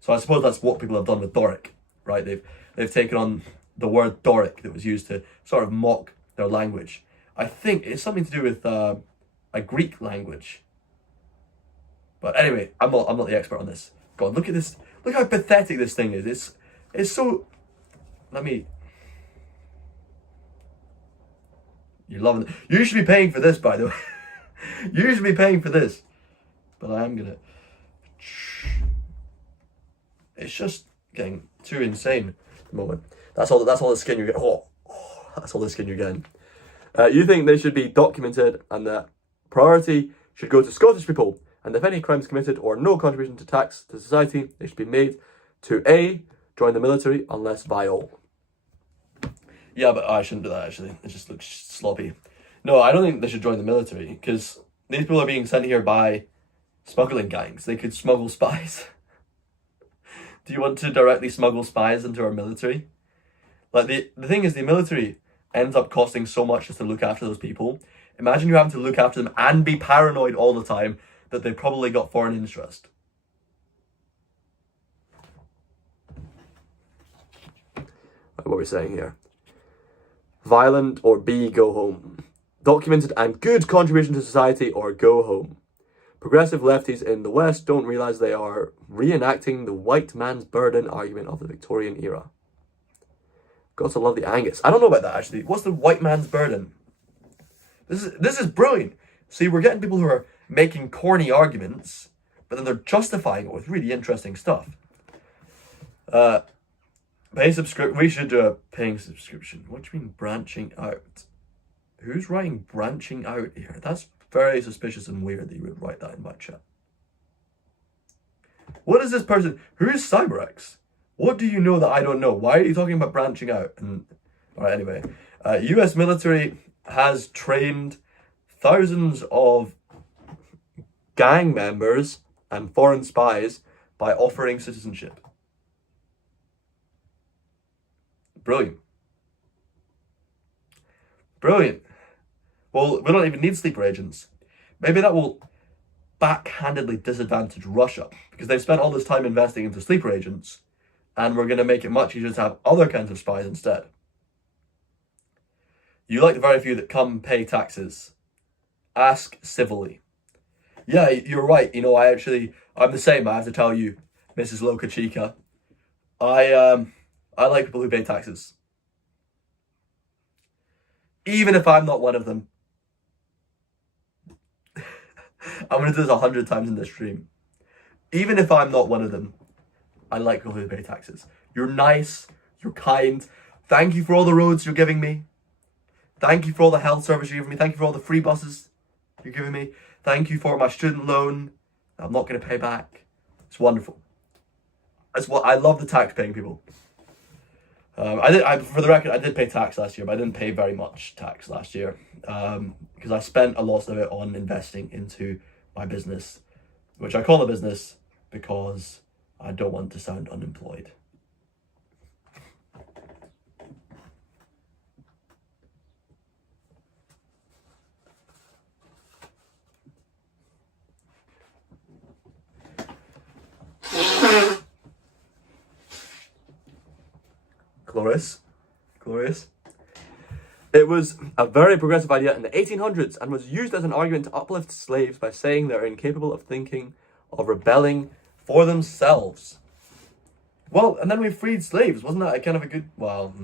So I suppose that's what people have done with Doric, right? They've taken on the word Doric that was used to sort of mock their language. I think it's something to do with a Greek language. But anyway, I'm not the expert on this. God, look at this. Look how pathetic this thing is. It's so. You're loving it. You should be paying for this, by the way. You should be paying for this. But I am gonna. It's just getting too insane at the moment. That's all the skin you get. Oh, that's all the skin you're getting. You think they should be documented and that priority should go to Scottish people, and if any crimes committed or no contribution to tax to society, they should be made to A, join the military unless by all. Yeah, but I shouldn't do that actually. It just looks sloppy. No, I don't think they should join the military because these people are being sent here by smuggling gangs. They could smuggle spies. Do you want to directly smuggle spies into our military? Like the thing is, the military ends up costing so much just to look after those people. Imagine you having to look after them and be paranoid all the time that they probably got foreign interest. What we're saying here. Violent or B, go home. Documented and good contribution to society or go home. Progressive lefties in the West don't realise they are reenacting the white man's burden argument of the Victorian era. Got to love the Angus. I don't know about that actually. What's the white man's burden? This is brilliant. See, we're getting people who are making corny arguments, but then they're justifying it with really interesting stuff. Pay subscription. We should do a paying subscription. What do you mean branching out? Who's writing branching out here? That's very suspicious and weird that you would write that in my chat. What is this person? Who is CyberX? What do you know that I don't know? Why are you talking about branching out? And all right, anyway, U.S. military has trained thousands of gang members and foreign spies by offering citizenship. Brilliant. Brilliant. Well, we don't even need sleeper agents. Maybe that will backhandedly disadvantage Russia because they've spent all this time investing into sleeper agents and we're going to make it much easier to have other kinds of spies instead. You like the very few that come pay taxes. Ask civilly. Yeah, you're right. You know, I'm the same. I have to tell you, Mrs. Loca Chica. I like people who pay taxes. Even if I'm not one of them. I'm going to do this 100 times in this stream. Even if I'm not one of them, I like people who pay taxes. You're nice. You're kind. Thank you for all the roads you're giving me. Thank you for all the health service you're giving me. Thank you for all the free buses you're giving me. Thank you for my student loan I'm not going to pay back. It's wonderful. That's what I love, the tax paying people. For the record, I did pay tax last year, but I didn't pay very much tax last year because I spent a lot of it on investing into my business, which I call a business because I don't want to sound unemployed. Glorious. It was a very progressive idea in the 1800s and was used as an argument to uplift slaves by saying they're incapable of thinking, of rebelling for themselves. Well, and then we freed slaves. Wasn't that kind of a good... Well...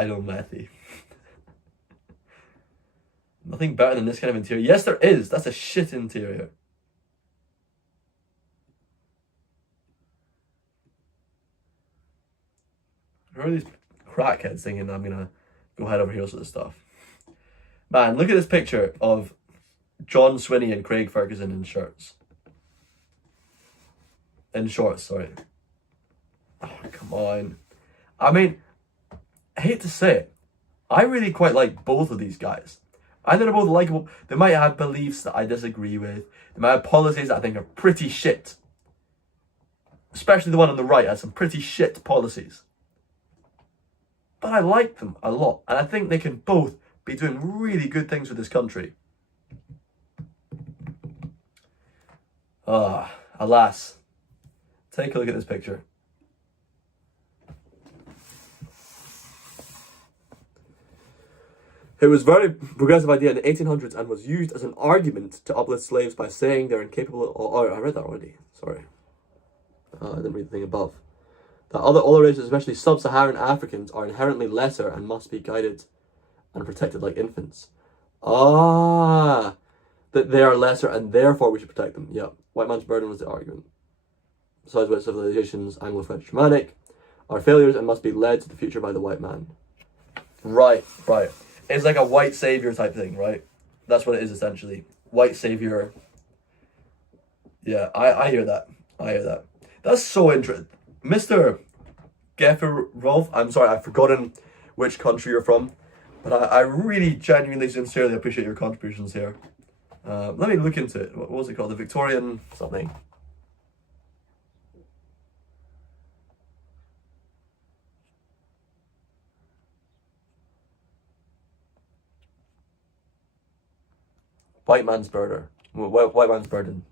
Lionel Messi. Nothing better than this kind of interior. Yes, there is. That's a shit interior. Who are these crackheads thinking I'm gonna go head over heels with this stuff? Man, look at this picture of John Swinney and Craig Ferguson in shirts. In shorts, sorry. Oh, come on. I mean, I hate to say it, I really quite like both of these guys. I think they're both likable. They might have beliefs that I disagree with. They might have policies that I think are pretty shit. Especially the one on the right has some pretty shit policies. But I like them a lot. And I think they can both be doing really good things for this country. Ah, alas. Take a look at this picture. It was a very progressive idea in the 1800s and was used as an argument to uplift slaves by saying they're incapable. Oh, I read that already. Sorry. I didn't read the thing above. That other races, especially sub-Saharan Africans, are inherently lesser and must be guided and protected like infants. Ah, that they are lesser and therefore we should protect them. Yeah, white man's burden was the argument. Besides white civilizations, Anglo-French, Germanic, are failures and must be led to the future by the white man. Right. It's like a white savior type thing, right? That's what it is essentially. White savior. Yeah, I hear that. That's so interesting. Mr. Geferov, I'm sorry, I've forgotten which country you're from, but I really genuinely, sincerely appreciate your contributions here. Let me look into it. What was it called? The Victorian something. White man's burden. White man's burden.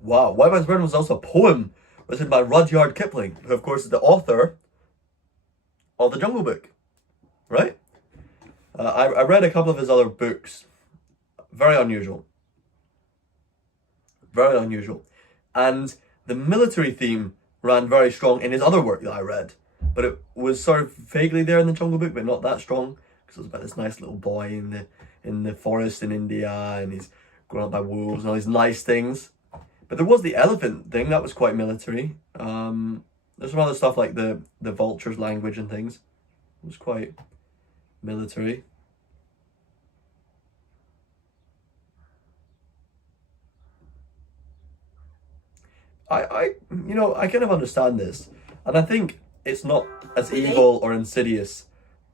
Wow, White Man's Burden was also a poem written by Rudyard Kipling, who of course is the author of The Jungle Book, right? I read a couple of his other books. Very unusual. And the military theme ran very strong in his other work that I read. But it was sort of vaguely there in The Jungle Book, but not that strong. Because it was about this nice little boy in the forest in India, and he's grown up by wolves and all these nice things. But there was the elephant thing, that was quite military. There's some other stuff like the vulture's language and things. It was quite military. I kind of understand this. And I think it's not as evil or insidious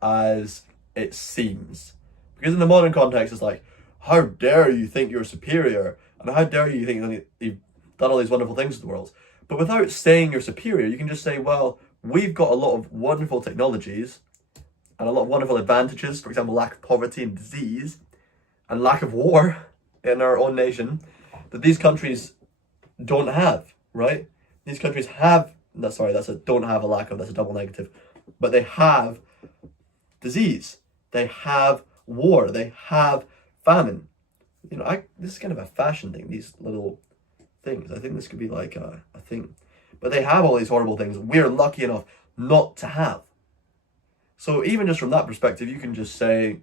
as it seems. Because in the modern context, it's like, how dare you think you're superior? And how dare you think that you've done all these wonderful things in the world? But without saying you're superior, you can just say, well, we've got a lot of wonderful technologies and a lot of wonderful advantages. For example, lack of poverty and disease and lack of war in our own nation that these countries don't have, right? These countries have, that's a don't have a lack of, that's a double negative. But they have disease. They have war. They have famine. This is kind of a fashion thing, these little things. I think this could be like a thing. But they have all these horrible things we're lucky enough not to have. So even just from that perspective, you can just say,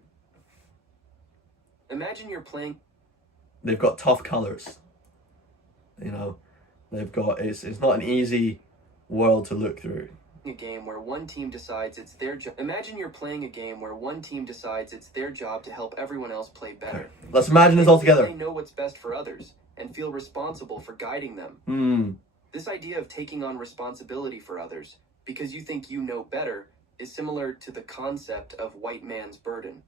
imagine you're playing. They've got tough colors. They've got, it's not an easy world to look through. A game where one team decides it's their job. Imagine you're playing a game where one team decides it's their job to help everyone else play better. Let's imagine this all together. They know what's best for others and feel responsible for guiding them. This idea of taking on responsibility for others because you think you know better is similar to the concept of white man's burden.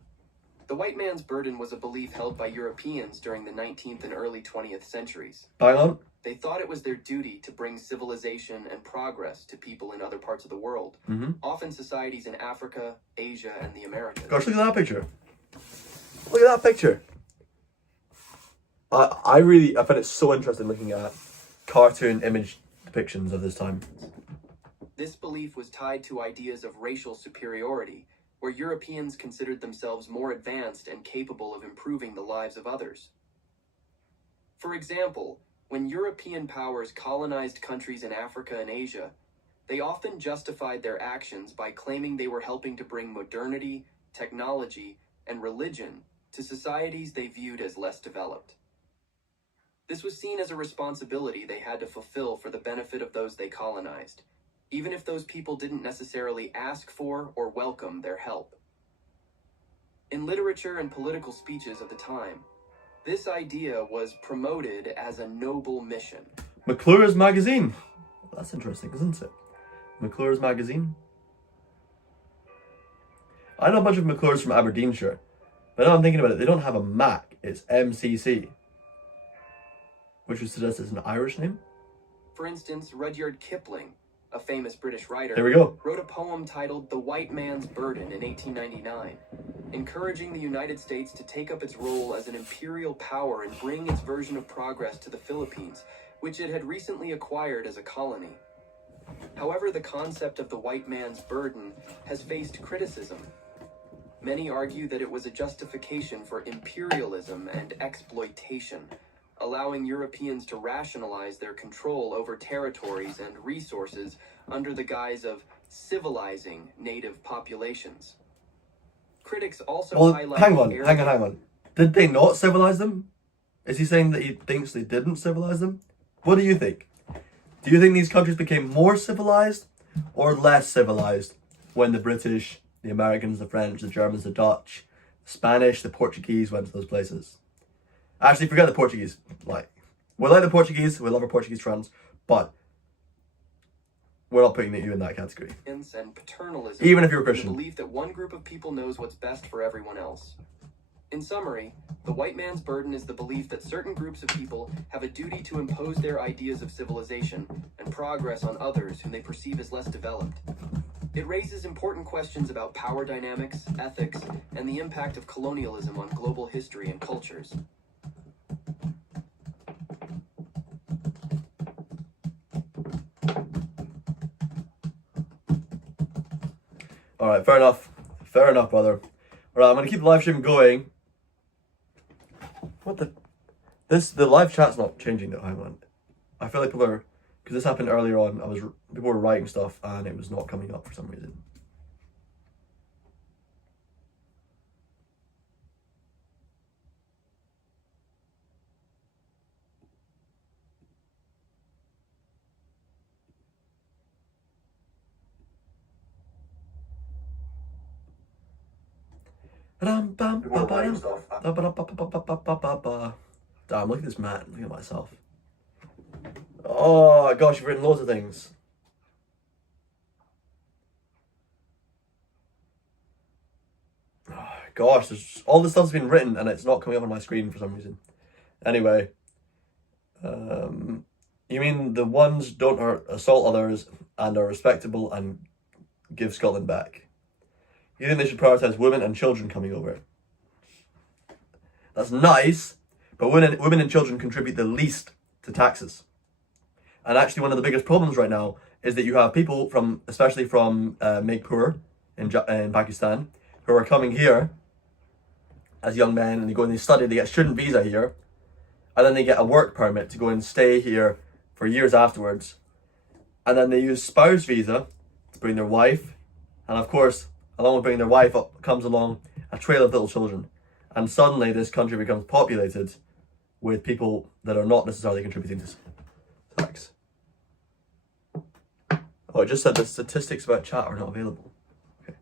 The white man's burden was a belief held by Europeans during the 19th and early 20th centuries. Bang on. They thought it was their duty to bring civilization and progress to people in other parts of the world, often societies in Africa, Asia, and the Americas. Gosh, look at that picture. Look at that picture. I find it so interesting looking at cartoon image depictions of this time. This belief was tied to ideas of racial superiority, where Europeans considered themselves more advanced and capable of improving the lives of others. For example, when European powers colonized countries in Africa and Asia, they often justified their actions by claiming they were helping to bring modernity, technology, and religion to societies they viewed as less developed. This was seen as a responsibility they had to fulfill for the benefit of those they colonized, even if those people didn't necessarily ask for or welcome their help. In literature and political speeches of the time, this idea was promoted as a noble mission. McClure's magazine. That's interesting, isn't it? McClure's magazine. I know a bunch of McClure's from Aberdeenshire, but now I'm thinking about it, they don't have a Mac, it's MCC, which would suggest it's an Irish name. For instance, Rudyard Kipling, a famous British writer, There we go. wrote a poem titled The White Man's Burden in 1899, encouraging the United States to take up its role as an imperial power and bring its version of progress to the Philippines, which it had recently acquired as a colony. However, the concept of the white man's burden has faced criticism. Many argue that it was a justification for imperialism and exploitation, allowing Europeans to rationalize their control over territories and resources under the guise of civilizing native populations. Critics also Well, highlight hang on. Did they not civilize them? Is he saying that he thinks they didn't civilize them? What do you think? Do you think these countries became more civilized or less civilized when the British, the Americans, the French, the Germans, the Dutch, the Spanish, the Portuguese went to those places? Actually, forget the Portuguese. We like the Portuguese, we love our Portuguese friends, but we're not putting you in that category. And paternalism, Even if you're a the Christian. belief that one group of people knows what's best for everyone else. In summary, the white man's burden is the belief that certain groups of people have a duty to impose their ideas of civilization and progress on others whom they perceive as less developed. It raises important questions about power dynamics, ethics, and the impact of colonialism on global history and cultures. Alright, fair enough. Fair enough, brother. Alright, I'm going to keep the live stream going. What the... The live chat's not changing though, hang on. I feel like people are... Because this happened earlier on, people were writing stuff and it was not coming up for some reason. Damn, look at this man. Look at myself. Oh gosh, you've written loads of things. Oh, gosh, all this stuff's been written and it's not coming up on my screen for some reason. Anyway, you mean the ones don't assault others and are respectable and give Scotland back? You think they should prioritise women and children coming over? That's nice, but women and children contribute the least to taxes. And actually one of the biggest problems right now is that you have people especially from Megpur in Pakistan, who are coming here as young men and they go and they study, they get a student visa here, and then they get a work permit to go and stay here for years afterwards. And then they use spouse visa to bring their wife, and of course, along with bringing their wife up comes along a trail of little children. And suddenly this country becomes populated with people that are not necessarily contributing to tax. Oh, it just said the statistics about chat are not available. Okay.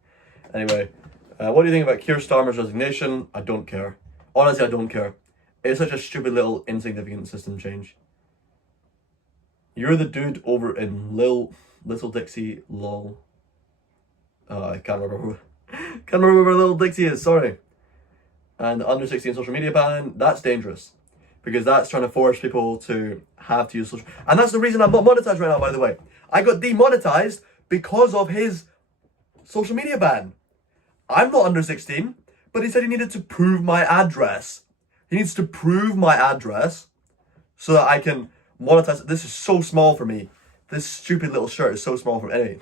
Anyway, what do you think about Keir Starmer's resignation? I don't care. Honestly, I don't care. It's such a stupid little insignificant system change. You're the dude over in Little Dixie, lol. I can't remember where Little Dixie is, sorry. And the under 16 social media ban, that's dangerous. Because that's trying to force people to have to use social... And that's the reason I'm not monetized right now, by the way. I got demonetized because of his social media ban. I'm not under 16, but he said he needed to prove my address. He needs to prove my address so that I can monetize it. This is so small for me this stupid little shirt is so small for anyway.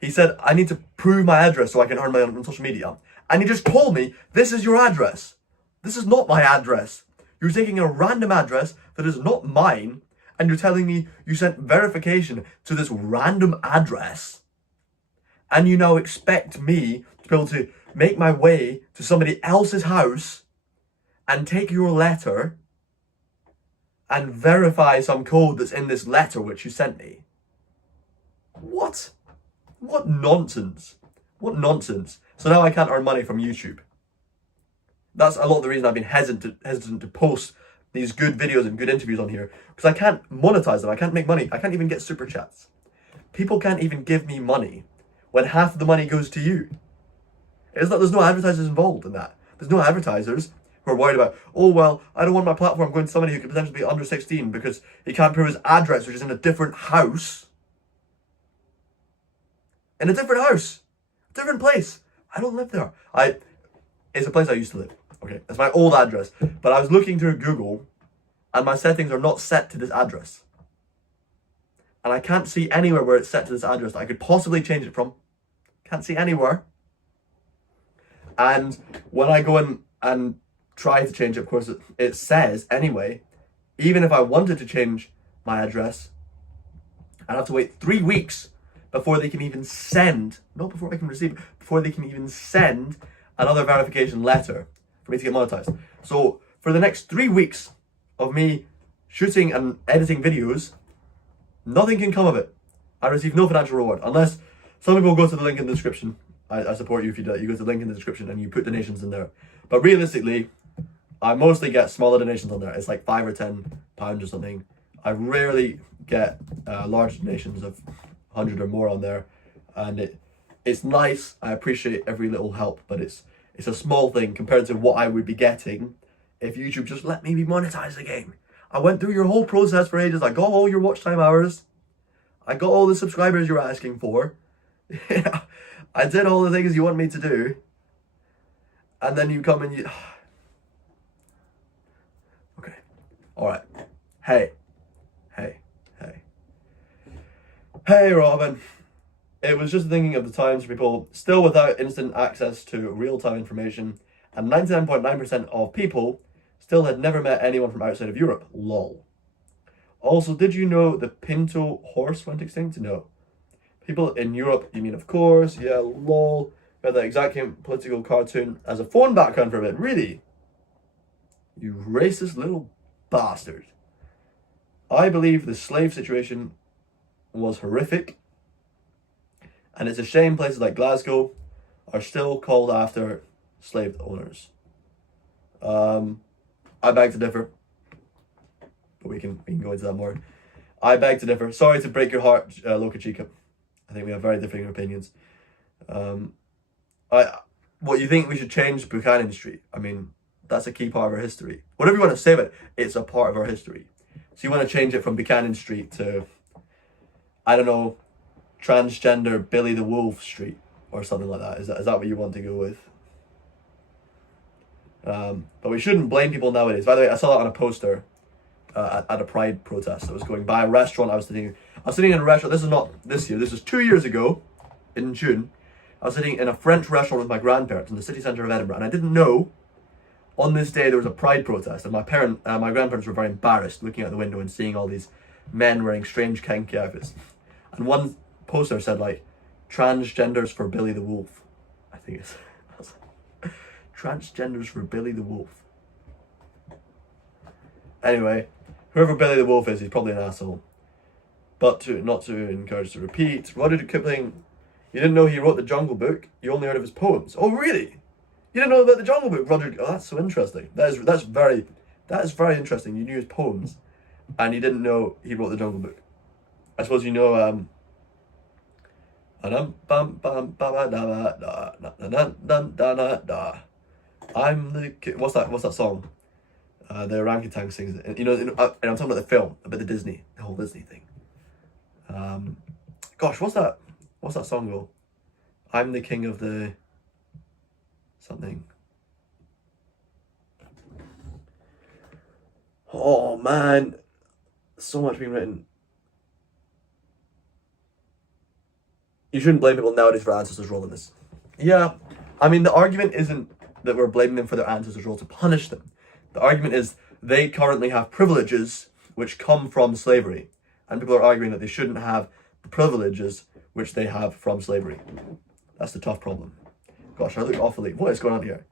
He said, I need to prove my address so I can earn money on social media. And he just told me, this is your address. This is not my address. You're taking a random address that is not mine, and you're telling me you sent verification to this random address, and you now expect me to be able to make my way to somebody else's house and take your letter and verify some code that's in this letter which you sent me. What? What nonsense. What nonsense. So now I can't earn money from YouTube. That's a lot of the reason I've been hesitant to post these good videos and good interviews on here, because I can't monetize them. I can't make money. I can't even get super chats. People can't even give me money when half of the money goes to you. There's no advertisers involved in that. There's no advertisers who are worried about, oh, well, I don't want my platform going to somebody who could potentially be under 16 because he can't prove his address, which is in a different house. In a different house. A different place. I don't live there. It's a place I used to live. Okay, it's my old address. But I was looking through Google, and my settings are not set to this address. And I can't see anywhere where it's set to this address that I could possibly change it from. Can't see anywhere. And when I go in and try to change it, of course, it says anyway, even if I wanted to change my address, I'd have to wait 3 weeks before they can even send, not before I can receive, before they can even send another verification letter for me to get monetized. So for the next 3 weeks of me shooting and editing videos, nothing can come of it. I receive no financial reward, unless some people go to the link in the description. I support you if you do that. You go to the link in the description and you put donations in there. But realistically, I mostly get smaller donations on there. It's like £5 or £10 or something. I rarely get large donations of 100 or more on there, and it's nice. I appreciate every little help, but it's a small thing compared to what I would be getting if YouTube just let me be monetized again. I went through your whole process for ages. I got all your watch time hours. I got all the subscribers you're asking for. I did all the things you want me to do. And then you come and you... Okay. Alright. Hey, Robin. It was just thinking of the times for people still without instant access to real-time information, and 99.9% of people still had never met anyone from outside of Europe. Lol. Also, did you know the Pinto horse went extinct? No. People in Europe, you mean, of course. Yeah, lol. Got that exact same political cartoon as a phone background for a bit. Really? You racist little bastard. I believe the slave situation was horrific, and it's a shame places like Glasgow are still called after slave owners. I beg to differ, but we can go into that more. I beg to differ. Sorry to break your heart, Loca Chica. I think we have very differing opinions. What you think we should change Buchanan Street? I mean, that's a key part of our history. Whatever you want to say about it, it's a part of our history. So you want to change it from Buchanan Street to, I don't know, transgender Billy the Wolf Street or something like that. Is that what you want to go with? But we shouldn't blame people nowadays. By the way, I saw that on a poster at a Pride protest that was going by a restaurant. I was sitting in a restaurant. This is not this year. This is 2 years ago, in June. I was sitting in a French restaurant with my grandparents in the city centre of Edinburgh, and I didn't know on this day there was a Pride protest, and my grandparents were very embarrassed looking out the window and seeing all these men wearing strange kinky outfits. And one poster said, like, transgenders for Billy the Wolf. I think it's transgenders for Billy the Wolf. Anyway, whoever Billy the Wolf is, he's probably an asshole. But not to encourage to repeat, Rudyard Kipling, you didn't know he wrote the Jungle Book, you only heard of his poems. Oh really? You didn't know about the Jungle Book, Rudyard? Oh, that's so interesting. That is very interesting. You knew his poems, and you didn't know he wrote the Jungle Book. I suppose you know I'm the kid. What's that song? The orangutan sings it. You know, and I'm talking about the film, about the whole Disney thing. Gosh, what's that song go? I'm the king of the something. Oh man, so much being written. you shouldn't blame people nowadays for ancestors' role in this. Yeah, I mean, the argument isn't that we're blaming them for their ancestors' role to punish them. The argument is they currently have privileges which come from slavery. And people are arguing that they shouldn't have the privileges which they have from slavery. That's the tough problem. Gosh, I look awfully... What is going on here?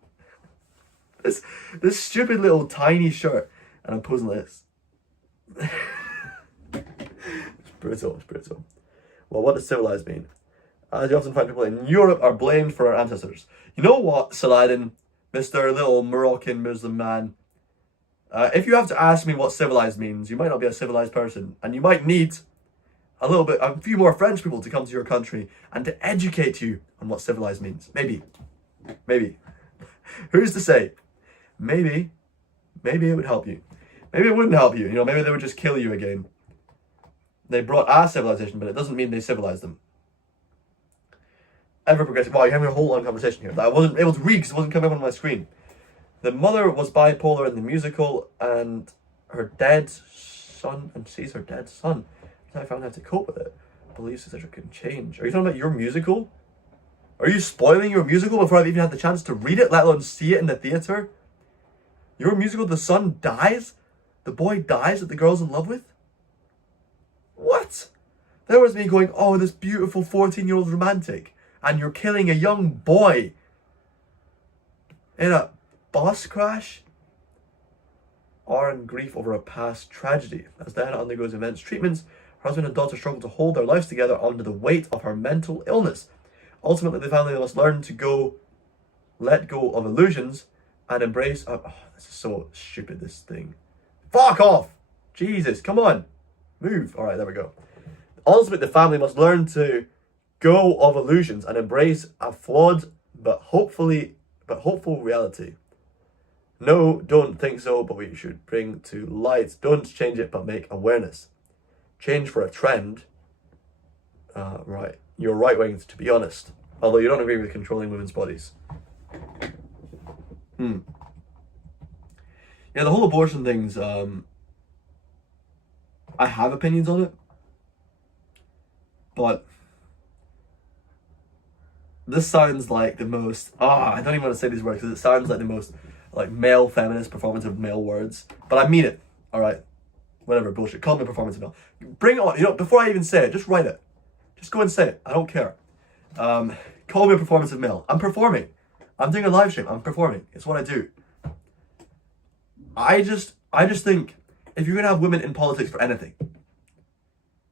This stupid little tiny shirt, and I'm posing like this. It's brutal. Well, what does civilized mean? As you often find, people in Europe are blamed for our ancestors. You know what, Saladin, Mr. Little Moroccan Muslim man? If you have to ask me what civilized means, you might not be a civilized person, and you might need a few more French people to come to your country and to educate you on what civilized means. Maybe. Who's to say? Maybe it would help you. Maybe it wouldn't help you. You know, maybe they would just kill you again. They brought our civilization, but it doesn't mean they civilized them. Ever progressive. Wow, you're having a whole long conversation here that I wasn't able to read because it wasn't coming up on my screen. The mother was bipolar in the musical, and her dead son, and sees her dead son. I found out how to cope with it. Believes etc. can change. Are you talking about your musical? Are you spoiling your musical before I've even had the chance to read it, let alone see it in the theatre? Your musical, the son dies? The boy dies that the girl's in love with? What? There was me going, oh, this beautiful 14-year-old romantic, and you're killing a young boy in a bus crash? Or in grief over a past tragedy. As Diana undergoes immense treatments, her husband and daughter struggle to hold their lives together under the weight of her mental illness. Ultimately, the family must learn to let go of illusions and embrace... Oh, this is so stupid, this thing. Fuck off! Jesus, come on. Move. All right, there we go. Ultimately, the family must learn to go of illusions and embrace a flawed but hopeful reality. No, don't think so, but we should bring to light. Don't change it, but make awareness. Change for a trend. Right. You're right-winged, to be honest. Although you don't agree with controlling women's bodies. Yeah, the whole abortion thing's... I have opinions on it. But... this sounds like the most... I don't even want to say these words, because it sounds like the most... like male feminist performance of male words, but I mean it. All right, whatever bullshit. Call me performance of male. Bring it on. You know, before I even say it, just write it. Just go and say it. I don't care. Call me a performance of male. I'm performing. I'm doing a live stream. I'm performing. It's what I do. I just think if you're gonna have women in politics for anything,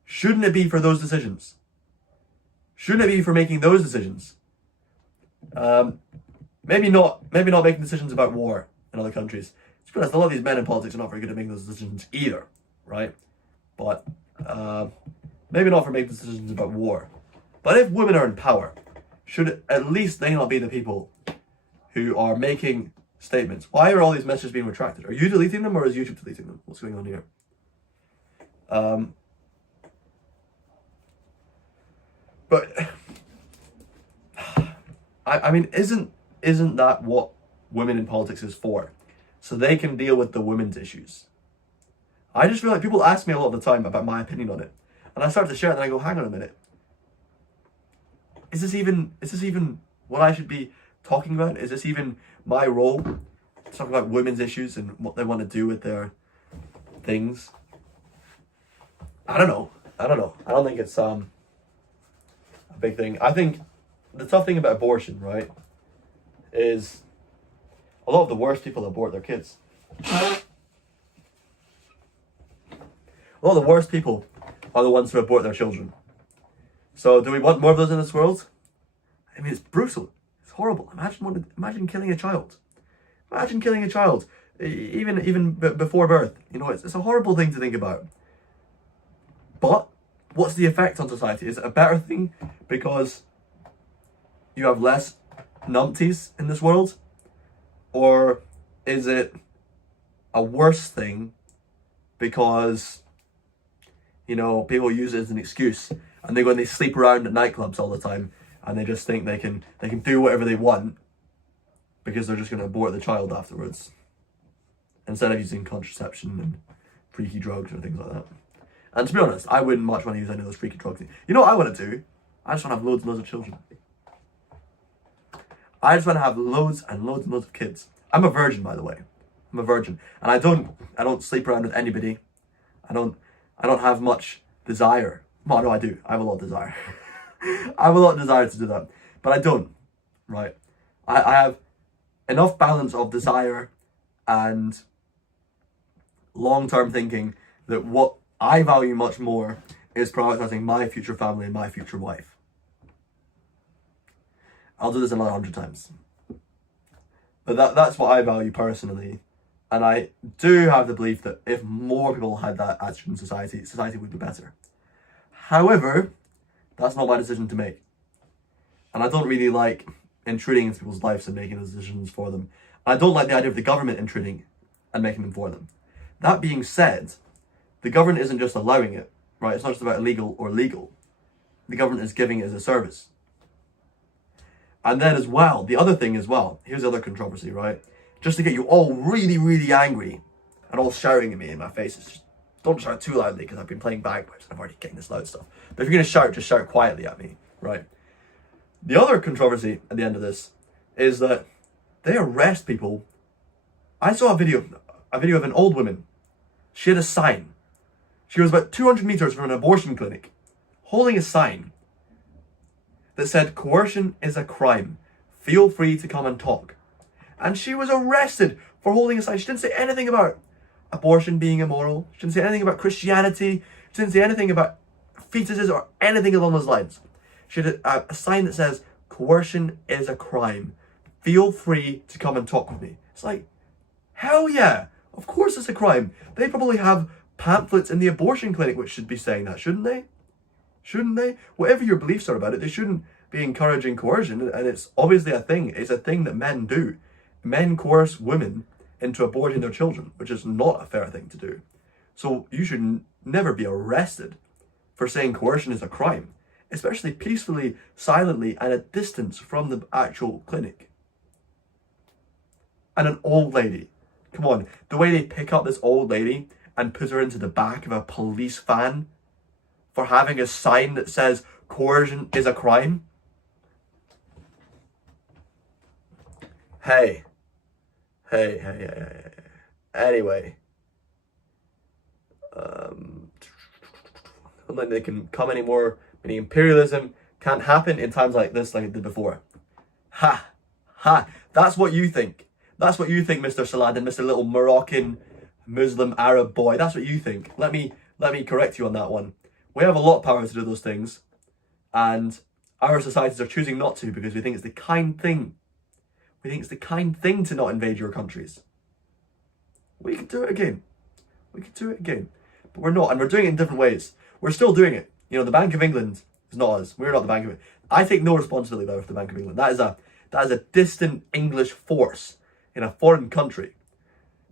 shouldn't it be for those decisions? Shouldn't it be for making those decisions? Maybe not making decisions about war in other countries. To be honest, a lot of these men in politics are not very good at making those decisions either, right? But maybe not for making decisions about war. But if women are in power, should at least they not be the people who are making statements? Why are all these messages being retracted? Are you deleting them or is YouTube deleting them? What's going on here? But I mean, isn't that what women in politics is for? So they can deal with the women's issues. I just feel like people ask me a lot of the time about my opinion on it. And I start to share it and I go, hang on a minute. Is this even what I should be talking about? Is this even my role? To talk about women's issues and what they want to do with their things? I don't know. I don't think it's a big thing. I think the tough thing about abortion, right, is a lot of the worst people abort their kids. A lot of the worst people are the ones who abort their children. So do we want more of those in this world? I mean, it's brutal. It's horrible. Imagine killing a child. Imagine killing a child, even before birth. You know, it's a horrible thing to think about. But what's the effect on society? Is it a better thing because you have less numpties in this world? Or is it a worse thing because, you know, people use it as an excuse and they go and they sleep around at nightclubs all the time and they just think they can do whatever they want because they're just going to abort the child afterwards instead of using contraception and freaky drugs or things like that. And to be honest, I wouldn't much want to use any of those freaky drugs. You know what I want to do? I just want to have loads and loads of children. I just want to have loads and loads and loads of kids. I'm a virgin, by the way. I'm a virgin, and I don't sleep around with anybody. I don't have much desire. Well, no, I do. I have a lot of desire. I have a lot of desire to do that, but I don't. Right? I have enough balance of desire and long-term thinking that what I value much more is prioritizing my future family and my future wife. I'll do this another 100 times. But that's what I value personally. And I do have the belief that if more people had that attitude in society, society would be better. However, that's not my decision to make. And I don't really like intruding into people's lives and making those decisions for them. I don't like the idea of the government intruding and making them for them. That being said, the government isn't just allowing it, right? It's not just about illegal or legal. The government is giving it as a service. And then as well, the other thing as well, here's the other controversy, right? Just to get you all really, really angry and all shouting at me in my face. It's just, don't shout too loudly because I've been playing bagpipes and I'm already getting this loud stuff. But if you're going to shout, just shout quietly at me, right? The other controversy at the end of this is that they arrest people. I saw a video of an old woman. She had a sign. She was about 200 meters from an abortion clinic, holding a sign that said, "Coercion is a crime. Feel free to come and talk." And she was arrested for holding a sign. She didn't say anything about abortion being immoral. She didn't say anything about Christianity. She didn't say anything about fetuses or anything along those lines. She had a sign that says, "Coercion is a crime. Feel free to come and talk with me." It's like, hell yeah. Of course it's a crime. They probably have pamphlets in the abortion clinic which should be saying that, shouldn't they? Shouldn't they? Whatever your beliefs are about it, they shouldn't be encouraging coercion. And it's obviously a thing. It's a thing that men do. Men coerce women into aborting their children, which is not a fair thing to do. So you should never be arrested for saying coercion is a crime, especially peacefully, silently, and at distance from the actual clinic. And an old lady. Come on, the way they pick up this old lady and put her into the back of a police van for having a sign that says coercion is a crime. Hey. Anyway. Don't think they can come anymore. Meaning imperialism can't happen in times like this like it did before. Ha. That's what you think. That's what you think, Mr. Saladin, Mr. Little Moroccan Muslim Arab boy. That's what you think. Let me correct you on that one. We have a lot of power to do those things, and our societies are choosing not to because we think it's the kind thing. We think it's the kind thing to not invade your countries. We could do it again. But we're not, and we're doing it in different ways. We're still doing it. You know, the Bank of England is not us. We're not the Bank of England. I take no responsibility though for the Bank of England. That is a distant English force in a foreign country.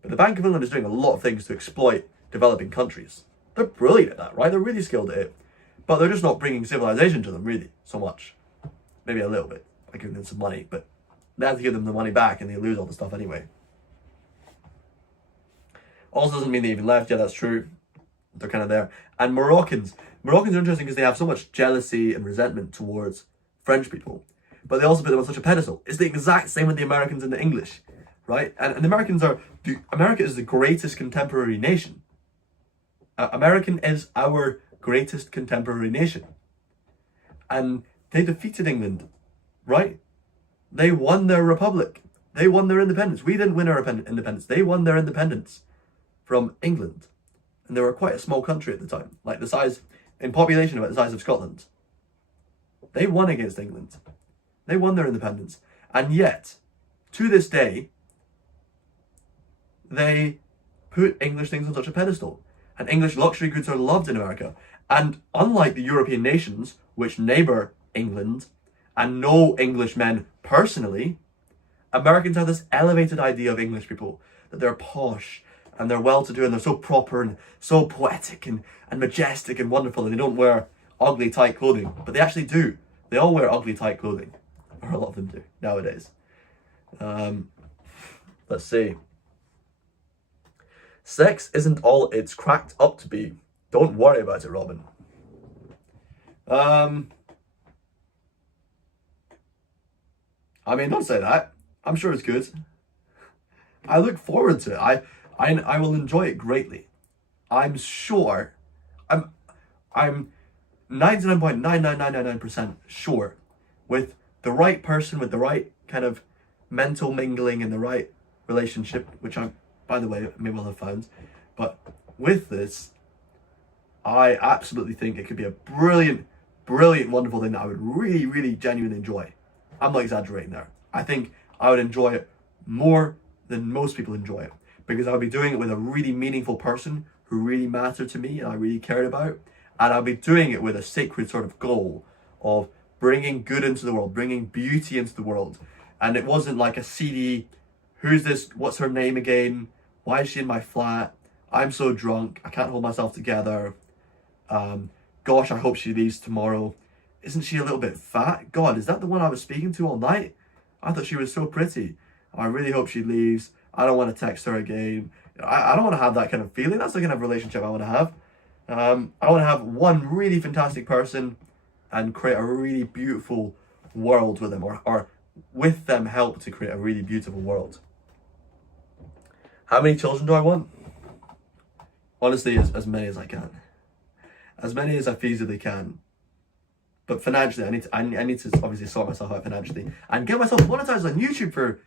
But the Bank of England is doing a lot of things to exploit developing countries. They're brilliant at that, right? They're really skilled at it. But they're just not bringing civilization to them, really, so much. Maybe a little bit, by giving them some money, but they have to give them the money back and they lose all the stuff anyway. Also doesn't mean they even left. Yeah, that's true. They're kind of there. And Moroccans are interesting because they have so much jealousy and resentment towards French people. But they also put them on such a pedestal. It's the exact same with the Americans and the English, right? And the Americans America is the greatest contemporary nation. American is our greatest contemporary nation. And they defeated England, right? They won their republic. They won their independence. We didn't win our independence. They won their independence from England. And they were quite a small country at the time, like the size, in population, about the size of Scotland. They won against England. They won their independence. And yet, to this day, they put English things on such a pedestal. And English luxury goods are loved in America. And unlike the European nations, which neighbour England and know English men personally, Americans have this elevated idea of English people, that they're posh and they're well-to-do and they're so proper and so poetic and majestic and wonderful, and they don't wear ugly, tight clothing. But they actually do. They all wear ugly, tight clothing. Or a lot of them do, nowadays. Let's see. Sex isn't all it's cracked up to be. Don't worry about it, Robin. I mean, don't say that. I'm sure it's good. I look forward to it. I will enjoy it greatly. I'm sure. I'm 99.99999% sure, with the right person, with the right kind of mental mingling and the right relationship, which I, by the way, may well have found. But with this, I absolutely think it could be a brilliant, wonderful thing that I would really, really genuinely enjoy. I'm not exaggerating there. I think I would enjoy it more than most people enjoy it, because I would be doing it with a really meaningful person who really mattered to me and I really cared about. And I'll be doing it with a sacred sort of goal of bringing good into the world, bringing beauty into the world. And it wasn't like a seedy, who's this, what's her name again? Why is she in my flat? I'm so drunk, I can't hold myself together. Gosh, I hope she leaves tomorrow. Isn't she a little bit fat? God, is that the one I was speaking to all night? I thought she was so pretty. I really hope she leaves. I don't want to text her again. I don't want to have that kind of feeling. That's the kind of relationship I want to have. I want to have one really fantastic person and create a really beautiful world with them, or with them help to create a really beautiful world. How many children do I want? Honestly, as many as I can. As many as I feasibly can. But financially, I need to obviously sort myself out financially and get myself monetized on YouTube for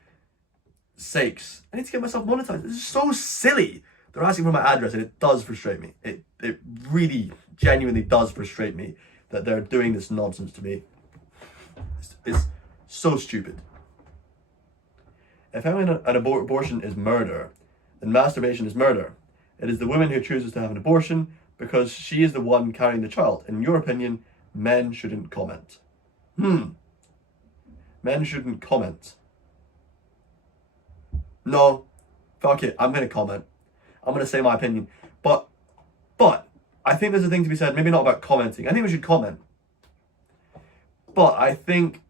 sakes. I need to get myself monetized. This is so silly. They're asking for my address, and it does frustrate me. It really, genuinely does frustrate me that they're doing this nonsense to me. It's so stupid. If having an abortion is murder, then masturbation is murder. It is the woman who chooses to have an abortion because she is the one carrying the child. In your opinion, men shouldn't comment. Men shouldn't comment. No, fuck it, I'm going to comment. I'm going to say my opinion. But I think there's a thing to be said, maybe not about commenting. I think we should comment. But I think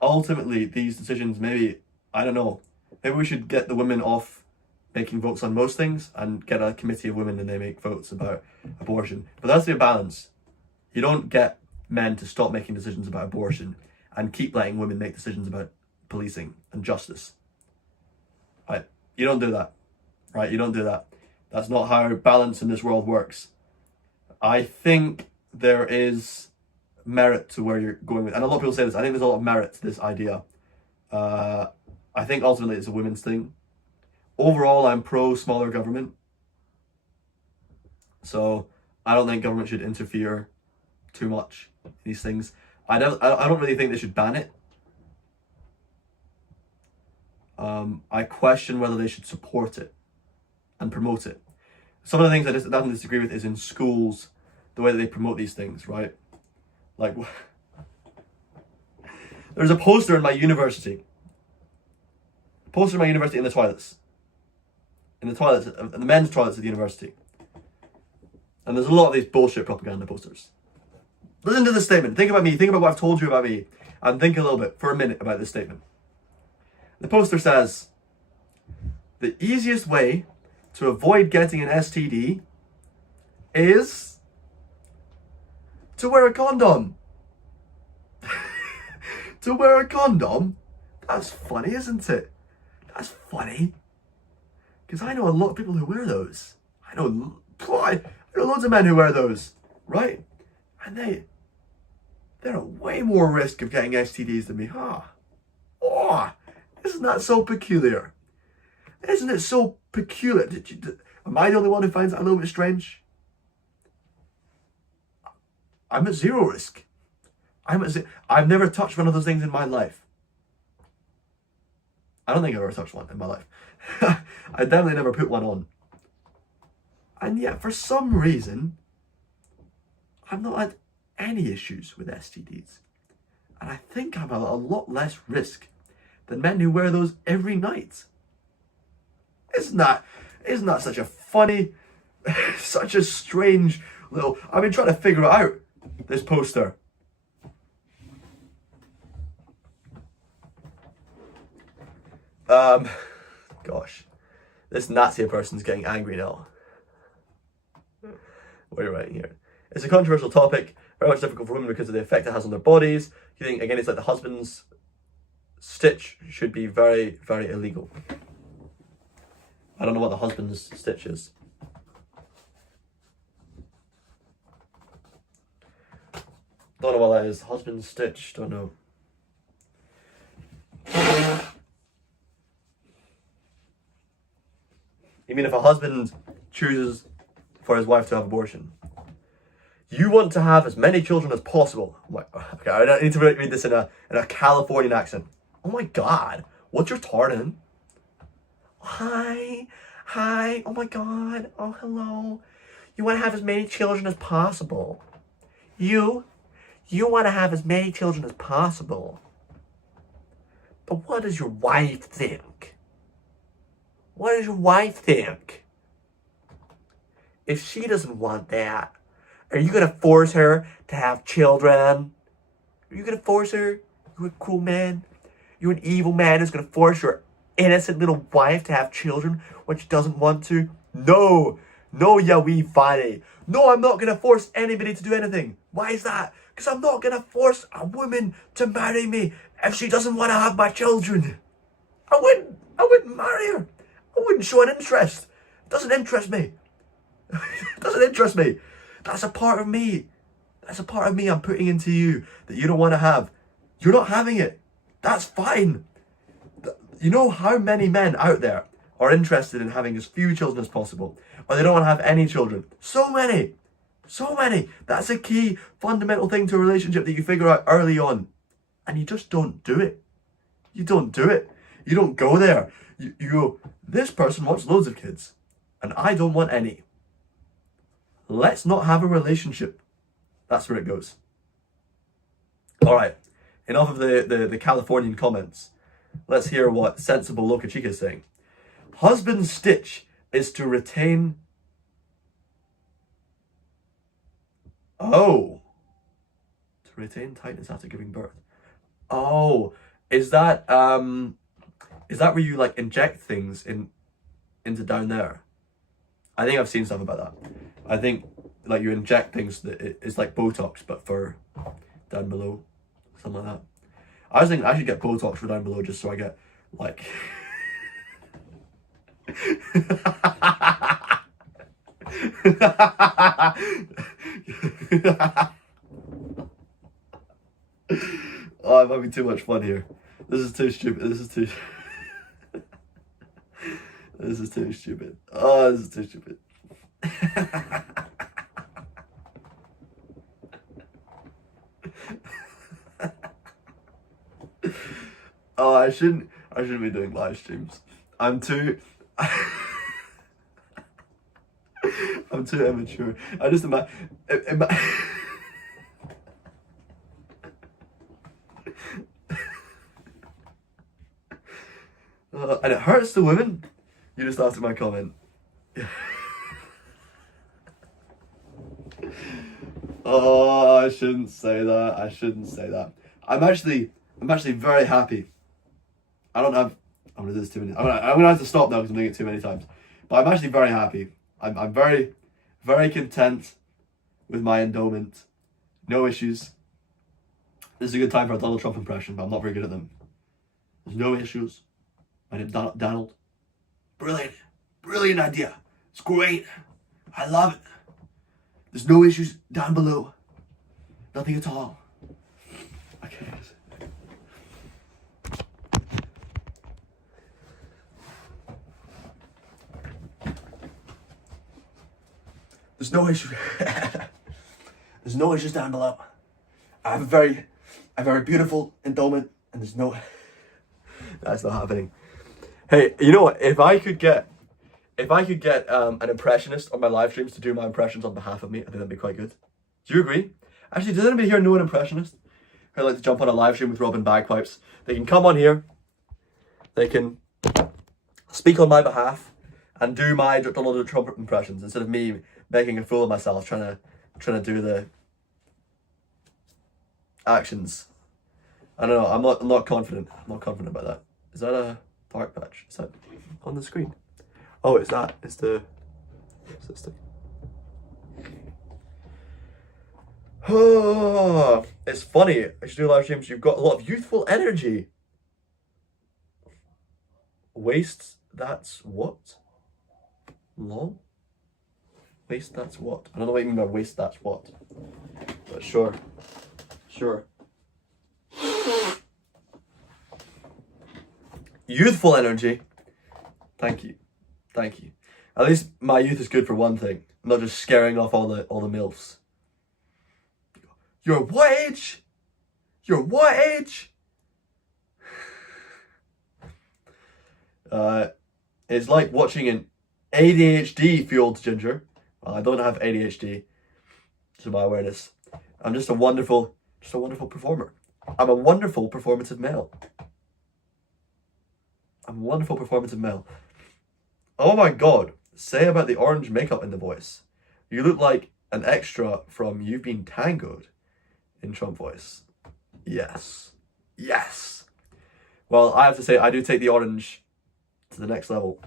ultimately these decisions, maybe, I don't know, maybe we should get the women off making votes on most things and get a committee of women and they make votes about abortion. But that's the balance. You don't get men to stop making decisions about abortion and keep letting women make decisions about policing and justice. Right? You don't do that. Right? You don't do that. That's not how balance in this world works. I think there is merit to where you're going with, and a lot of people say this, I think there's a lot of merit to this idea. I think ultimately it's a women's thing. Overall, I'm pro smaller government. So I don't think government should interfere too much in these things. I don't really think they should ban it. I question whether they should support it and promote it. Some of the things I don't disagree with is in schools, the way that they promote these things, right? Like, there's a poster in my university. In the toilets. In the men's toilets at the university. And there's a lot of these bullshit propaganda posters. Listen to this statement. Think about me. Think about what I've told you about me. And think a little bit, for a minute, about this statement. The poster says, the easiest way to avoid getting an STD is to wear a condom. To wear a condom? That's funny, isn't it? That's funny. Because I know a lot of people who wear those. I know loads of men who wear those, right? And they're at way more risk of getting STDs than me. Huh? Oh, isn't that so peculiar? Isn't it so peculiar? Am I the only one who finds that a little bit strange? I'm at zero risk. I've never touched one of those things in my life. I don't think I've ever touched one in my life. I definitely never put one on. And yet, for some reason, I've not had any issues with STDs. And I think I'm at a lot less risk than men who wear those every night. Isn't that such a funny, such a strange little... I've been trying to figure it out, this poster. Gosh. This Nazi person's getting angry now. What are you writing here? It's a controversial topic, very much difficult for women because of the effect it has on their bodies. You think, again, it's like the husbands stitch should be very, very illegal. I don't know what the husband's stitch is. Don't know what that is. Husband's stitch, don't know. You mean if a husband chooses for his wife to have abortion? You want to have as many children as possible. Okay, I need to read this in a Californian accent. Oh my god, what's your tartan? Hi, oh my god, oh hello. You want to have as many children as possible. You want to have as many children as possible. But what does your wife think? What does your wife think? If she doesn't want that, are you going to force her to have children? Are you going to force her? You're a cruel man. You're an evil man who's going to force your innocent little wife to have children when she doesn't want to? No, ya wee fatty. No, I'm not going to force anybody to do anything. Why is that? Because I'm not going to force a woman to marry me if she doesn't want to have my children. I wouldn't marry her. I wouldn't show an interest. It doesn't interest me. It doesn't interest me. That's a part of me. That's a part of me I'm putting into you that you don't want to have. You're not having it. That's fine. You know how many men out there are interested in having as few children as possible, or they don't want to have any children? So many. So many. That's a key fundamental thing to a relationship that you figure out early on. And you just don't do it. You don't do it. You don't go there. You go, this person wants loads of kids, and I don't want any. Let's not have a relationship. That's where it goes. All right, enough of the Californian comments. Let's hear what sensible Loca Chica is saying. Husband's stitch is to retain... Oh. To retain tightness after giving birth. Oh, is that where you like inject things into down there? I think I've seen stuff about that. I think like you inject things that it's like Botox but for down below, something like that. I was thinking I should get Botox for down below just so I get like oh, it might be too much fun here. This is too stupid. This is too stupid. Oh, this is too stupid. Oh, I shouldn't be doing live streams. I'm too immature. I just imagine and it hurts the women. You just after my comment. Oh, I shouldn't say that. I'm actually very happy. I'm gonna do this too many. I'm gonna have to stop now because I'm doing it too many times. But I'm actually very happy. I'm very, very content with my endowment. No issues. This is a good time for a Donald Trump impression, but I'm not very good at them. There's no issues. My name's Donald. Brilliant idea. It's great. I love it. There's no issues down below. Nothing at all. Okay. There's no issue. There's no issues down below. I have a very beautiful endowment, and there's no. That's not happening. Hey, you know what? If I could get an impressionist on my live streams to do my impressions on behalf of me, I think that'd be quite good. Do you agree? Actually, does anybody here know an impressionist who'd like to jump on a live stream with QnA Bagpipes? They can come on here. They can speak on my behalf and do my Donald Trump impressions instead of me making a fool of myself trying to do the actions. I don't know. I'm not confident. I'm not confident about that. Is that a dark patch? Is that on the screen? Oh, it's that. It's the. What's this thing? Oh, it's funny. I should do live streams. You've got a lot of youthful energy. Waist that's what? Long? Waist that's what? I don't know what you mean by waist that's what. But sure. Sure. Youthful energy. Thank you. Thank you. At least my youth is good for one thing. Not just scaring off all the MILFs. You're what age? You're what age? It's like watching an ADHD fueled ginger. Well, I don't have ADHD, to my awareness. I'm just a wonderful performer. I'm a wonderful performative male. I'm a wonderful performative male. Oh my god, say about the orange makeup in the voice. You look like an extra from You've Been Tangoed in Trump voice. Yes. Yes. Well, I have to say, I do take the orange to the next level.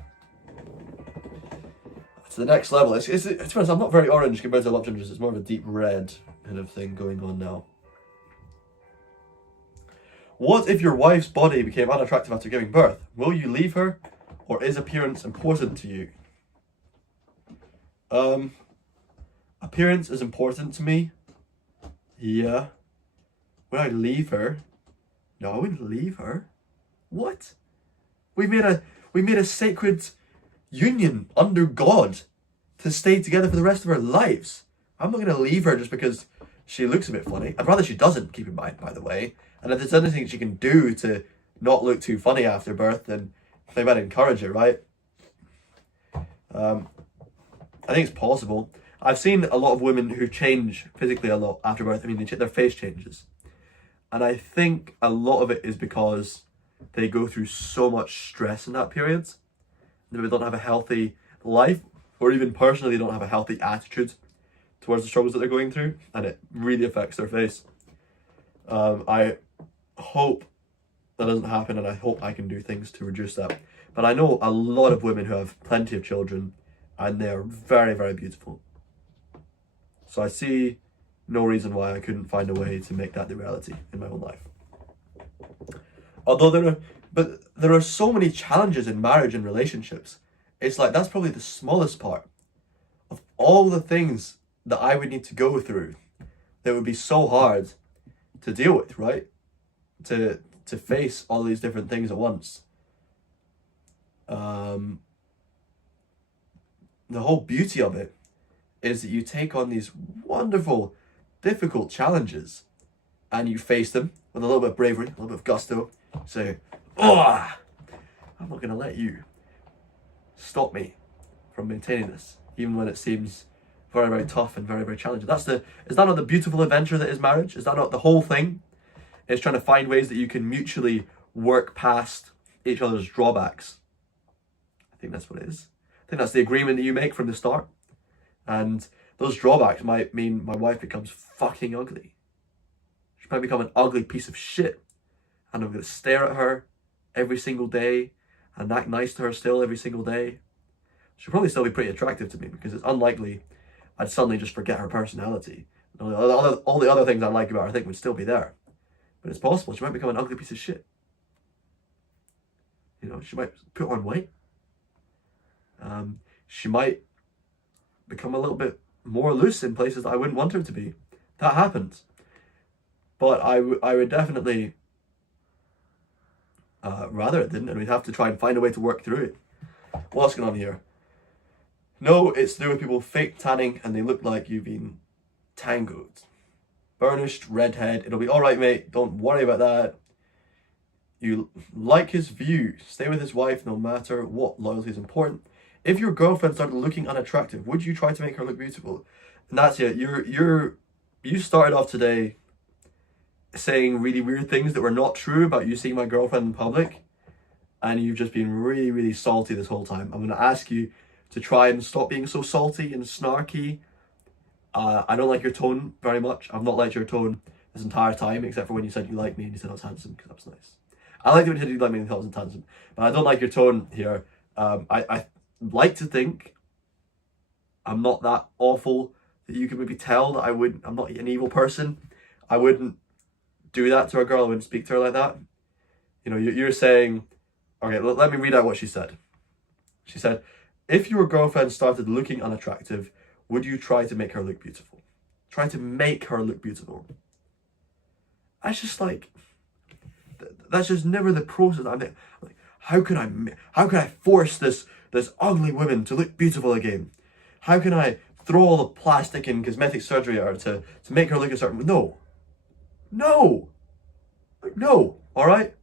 To the next level. To be honest, I'm not very orange compared to a lot of gingers. It's more of a deep red kind of thing going on now. What if your wife's body became unattractive after giving birth? Will you leave her, or is appearance important to you? Appearance is important to me. Yeah. Would I leave her? No, I wouldn't leave her. What? We made a sacred union under God to stay together for the rest of our lives. I'm not going to leave her just because she looks a bit funny. I'd rather she doesn't, keep in mind, by the way. And if there's anything she can do to not look too funny after birth, then they might encourage it, right? I think it's possible. I've seen a lot of women who change physically a lot after birth. I mean, their face changes. And I think a lot of it is because they go through so much stress in that period. They don't have a healthy life, or even personally, they don't have a healthy attitude towards the struggles that they're going through, and it really affects their face. I hope that doesn't happen, and I hope I can do things to reduce that. But I know a lot of women who have plenty of children, and they're very, very beautiful. So I see no reason why I couldn't find a way to make that the reality in my own life. Although there are so many challenges in marriage and relationships. It's like that's probably the smallest part of all the things that I would need to go through that would be so hard to deal with, right? To face all these different things at once. The whole beauty of it is that you take on these wonderful, difficult challenges and you face them with a little bit of bravery, a little bit of gusto. Say, oh, I'm not going to let you stop me from maintaining this, even when it seems very, very tough and very, very challenging. Is that not the beautiful adventure that is marriage? Is that not the whole thing? It's trying to find ways that you can mutually work past each other's drawbacks. I think that's what it is. I think that's the agreement that you make from the start. And those drawbacks might mean my wife becomes fucking ugly. She might become an ugly piece of shit. And I'm going to stare at her every single day and act nice to her still every single day. She'll probably still be pretty attractive to me because it's unlikely I'd suddenly just forget her personality. All the other things I like about her I think would still be there. But it's possible she might become an ugly piece of shit. You know, she might put on weight. She might become a little bit more loose in places that I wouldn't want her to be. That happens. But I would definitely rather it didn't, and we'd have to try and find a way to work through it. What's going on here? No, it's to do with people fake tanning and they look like you've been tangoed. Burnished, redhead, it'll be alright, mate, don't worry about that. You like his view, stay with his wife no matter what, loyalty is important. If your girlfriend started looking unattractive, would you try to make her look beautiful? And that's it, you started off today saying really weird things that were not true about you seeing my girlfriend in public, and you've just been really, really salty this whole time. I'm going to ask you to try and stop being so salty and snarky. I don't like your tone very much. I've not liked your tone this entire time, except for when you said you like me and you said I was handsome, because that was nice. I liked it when you said you liked me and thought I was handsome, but I don't like your tone here. I like to think I'm not that awful that you can maybe tell that I'm not an evil person. I wouldn't do that to a girl. I wouldn't speak to her like that. You know, you're saying Okay, let me read out what she said. She said, if your girlfriend started looking unattractive, would you try to make her look beautiful? Try to make her look beautiful. That's just like, that's just never the process. I'm like, how can I force this ugly woman to look beautiful again? How can I throw all the plastic and cosmetic surgery at her to make her look a certain way? No, all right?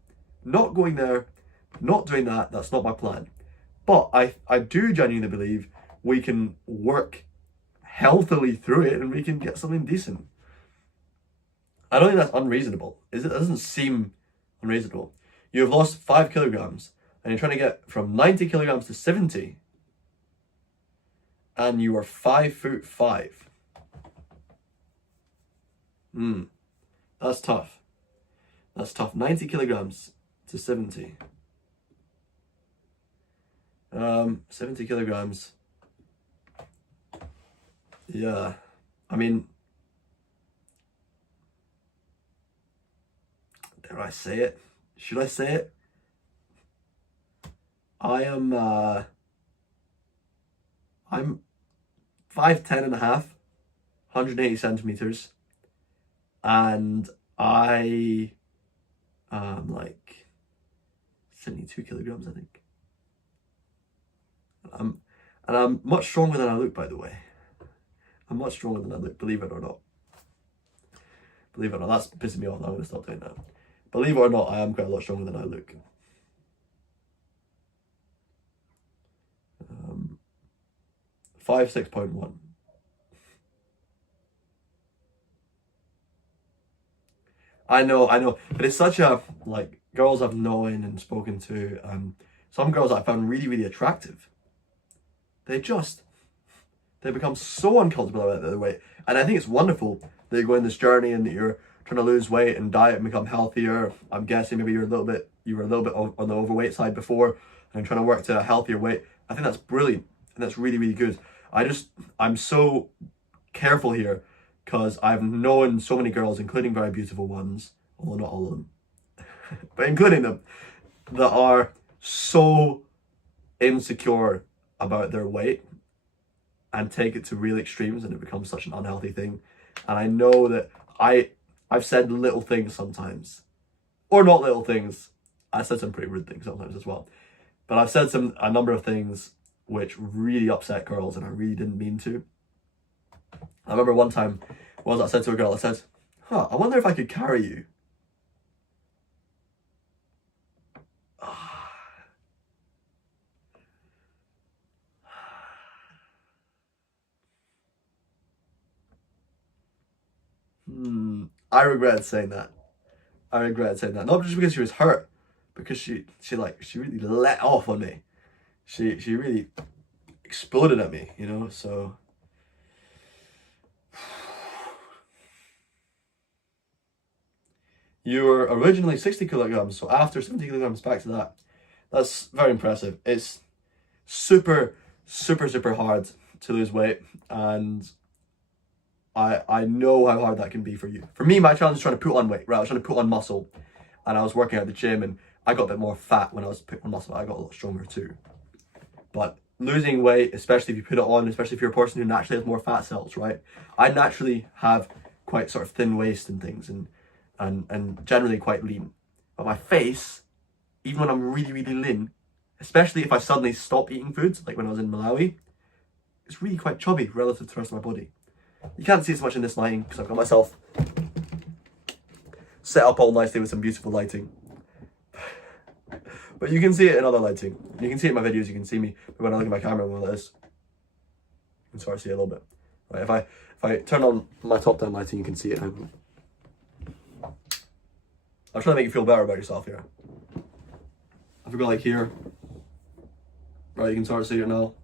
Not going there, not doing that. That's not my plan. But I do genuinely believe we can work healthily through it and we can get something decent. I don't think that's unreasonable. It doesn't seem unreasonable. You have lost 5 kilograms and you're trying to get from 90 kilograms to 70, and you are 5'5". That's tough. That's tough. 90 kilograms to 70. 70 kilograms. Yeah. I mean, dare I say it? Should I say it? I'm 5'10" and a half, 180 centimeters, and I am like 72 kilograms, I think. I'm much stronger than I look, by the way. I'm much stronger than I look, believe it or not. Believe it or not, that's pissing me off now. I'm going to stop doing that. Believe it or not, I am quite a lot stronger than I look. 6.1. I know, but it's such a, like, girls I've known and spoken to, some girls I found really, really attractive. They become so uncomfortable about their weight. And I think it's wonderful that you're going this journey and that you're trying to lose weight and diet and become healthier. I'm guessing maybe you were a little bit on the overweight side before and trying to work to a healthier weight. I think that's brilliant and that's really, really good. I'm so careful here because I've known so many girls, including very beautiful ones, although not all of them, but including them, that are so insecure about their weight and take it to real extremes, and it becomes such an unhealthy thing. And I know that I've said little things sometimes, or not little things. I said some pretty rude things sometimes as well, but I've said a number of things which really upset girls, and I really didn't mean to. I remember one time, I said to a girl, I said, I wonder if I could carry you. I regret saying that. Not just because she was hurt, because she really let off on me. She really exploded at me, you know, so. You were originally 60 kilograms, so after 70 kilograms back to that. That's very impressive. It's super, super, super hard to lose weight, and I know how hard that can be for you. For me, my challenge is trying to put on weight, right? I was trying to put on muscle, and I was working at the gym, and I got a bit more fat when I was putting on muscle. I got a lot stronger too. But losing weight, especially if you put it on, especially if you're a person who naturally has more fat cells, right? I naturally have quite sort of thin waist and things, and generally quite lean. But my face, even when I'm really, really lean, especially if I suddenly stop eating foods, like when I was in Malawi, it's really quite chubby relative to the rest of my body. You can't see as much in this lighting because I've got myself set up all nicely with some beautiful lighting. But you can see it in other lighting. You can see it in my videos, you can see me when I look at my camera and all this. You can sort of see it a little bit. Right, if I turn on my top down lighting, you can see it now. I'm trying to make you feel better about yourself here. If we go like here, right, you can sort of see it now.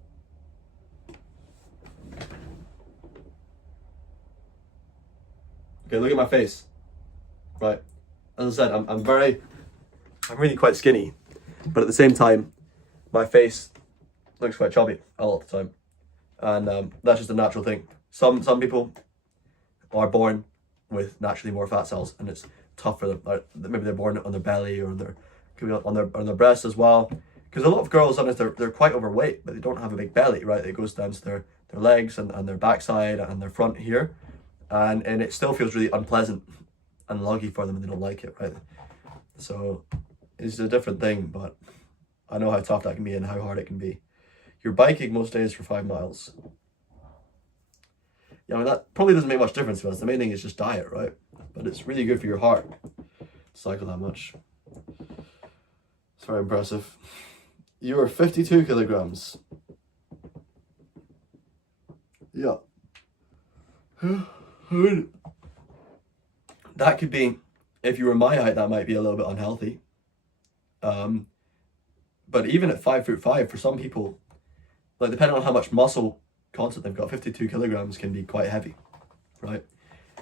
Okay, look at my face. Right, as I said, I'm really quite skinny, but at the same time, my face looks quite chubby a lot of the time, and that's just a natural thing. Some people are born with naturally more fat cells, and it's tough for them. Maybe they're born on their belly, or they're could be on their breasts as well. Because a lot of girls, sometimes they're quite overweight, but they don't have a big belly, right? It goes down to their legs and their backside and their front here. And it still feels really unpleasant and luggy for them and they don't like it, right? So it's a different thing, but I know how tough that can be and how hard it can be. You're biking most days for 5 miles. Yeah, I mean, that probably doesn't make much difference to us. The main thing is just diet, right? But it's really good for your heart to cycle that much. It's very impressive. You are 52 kilograms. Yeah. That could be, if you were my height, that might be a little bit unhealthy. But even at 5'5", for some people, like depending on how much muscle content they've got, 52 kilograms can be quite heavy, right?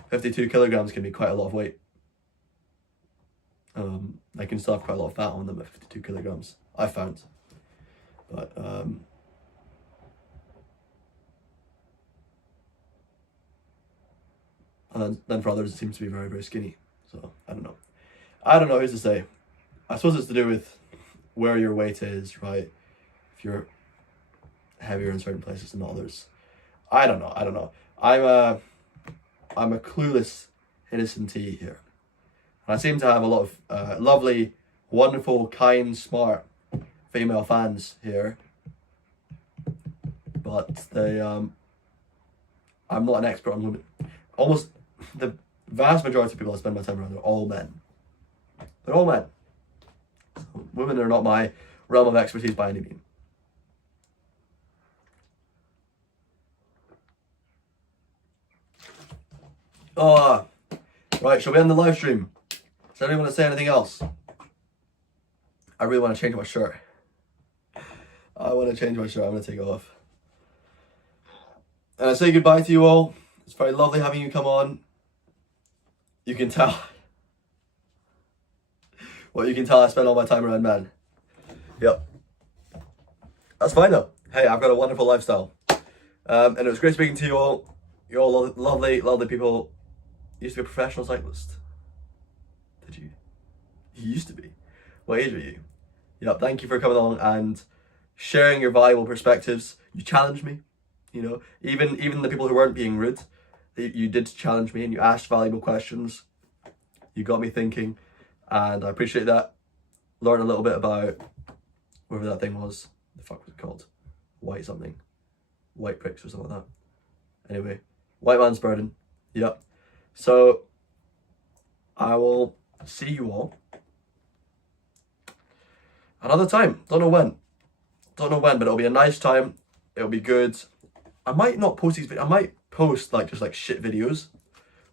52 kilograms can be quite a lot of weight. They can still have quite a lot of fat on them at 52 kilograms, I found. But and then for others it seems to be very, very skinny. So I don't know who's to say. I suppose it's to do with where your weight is, right? If you're heavier in certain places than others. I don't know. I'm a clueless innocentee here. And I seem to have a lot of lovely, wonderful, kind, smart female fans here. But they I'm not an expert on women. Almost the vast majority of people I spend my time around are all men. They're all men. So women are not my realm of expertise by any means. Oh, right, shall we end the live stream? Does anyone want to say anything else? I really want to change my shirt. I want to change my shirt. I'm going to take it off. And I say goodbye to you all. It's very lovely having you come on. You can tell. Well, you can tell I spend all my time around men. Yep. That's fine though. Hey, I've got a wonderful lifestyle. And it was great speaking to you all. You're all lovely, lovely people. You used to be a professional cyclist. Did you? You used to be. What age were you? Yep, thank you for coming along and sharing your valuable perspectives. You challenged me, you know. Even the people who weren't being rude, you did challenge me and you asked valuable questions. You got me thinking, and I appreciate that. Learned a little bit about whatever that thing was. The fuck was it called? White something. White pricks or something like that. Anyway, white man's burden. Yep. So I will see you all another time. Don't know when, but it'll be a nice time. It'll be good. I might not post these videos. I might post just shit videos,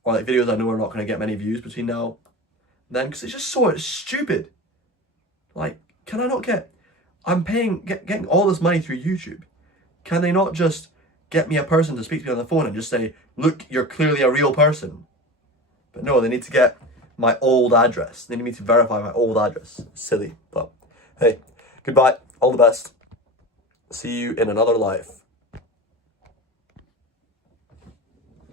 or like videos I know are not going to get many views between now and then, because it's just so stupid. Like, can I not get? I'm paying, getting all this money through YouTube. Can they not just get me a person to speak to me on the phone and just say, look, you're clearly a real person? But no, they need to get my old address. They need me to verify my old address. Silly, but hey, goodbye. All the best. See you in another life.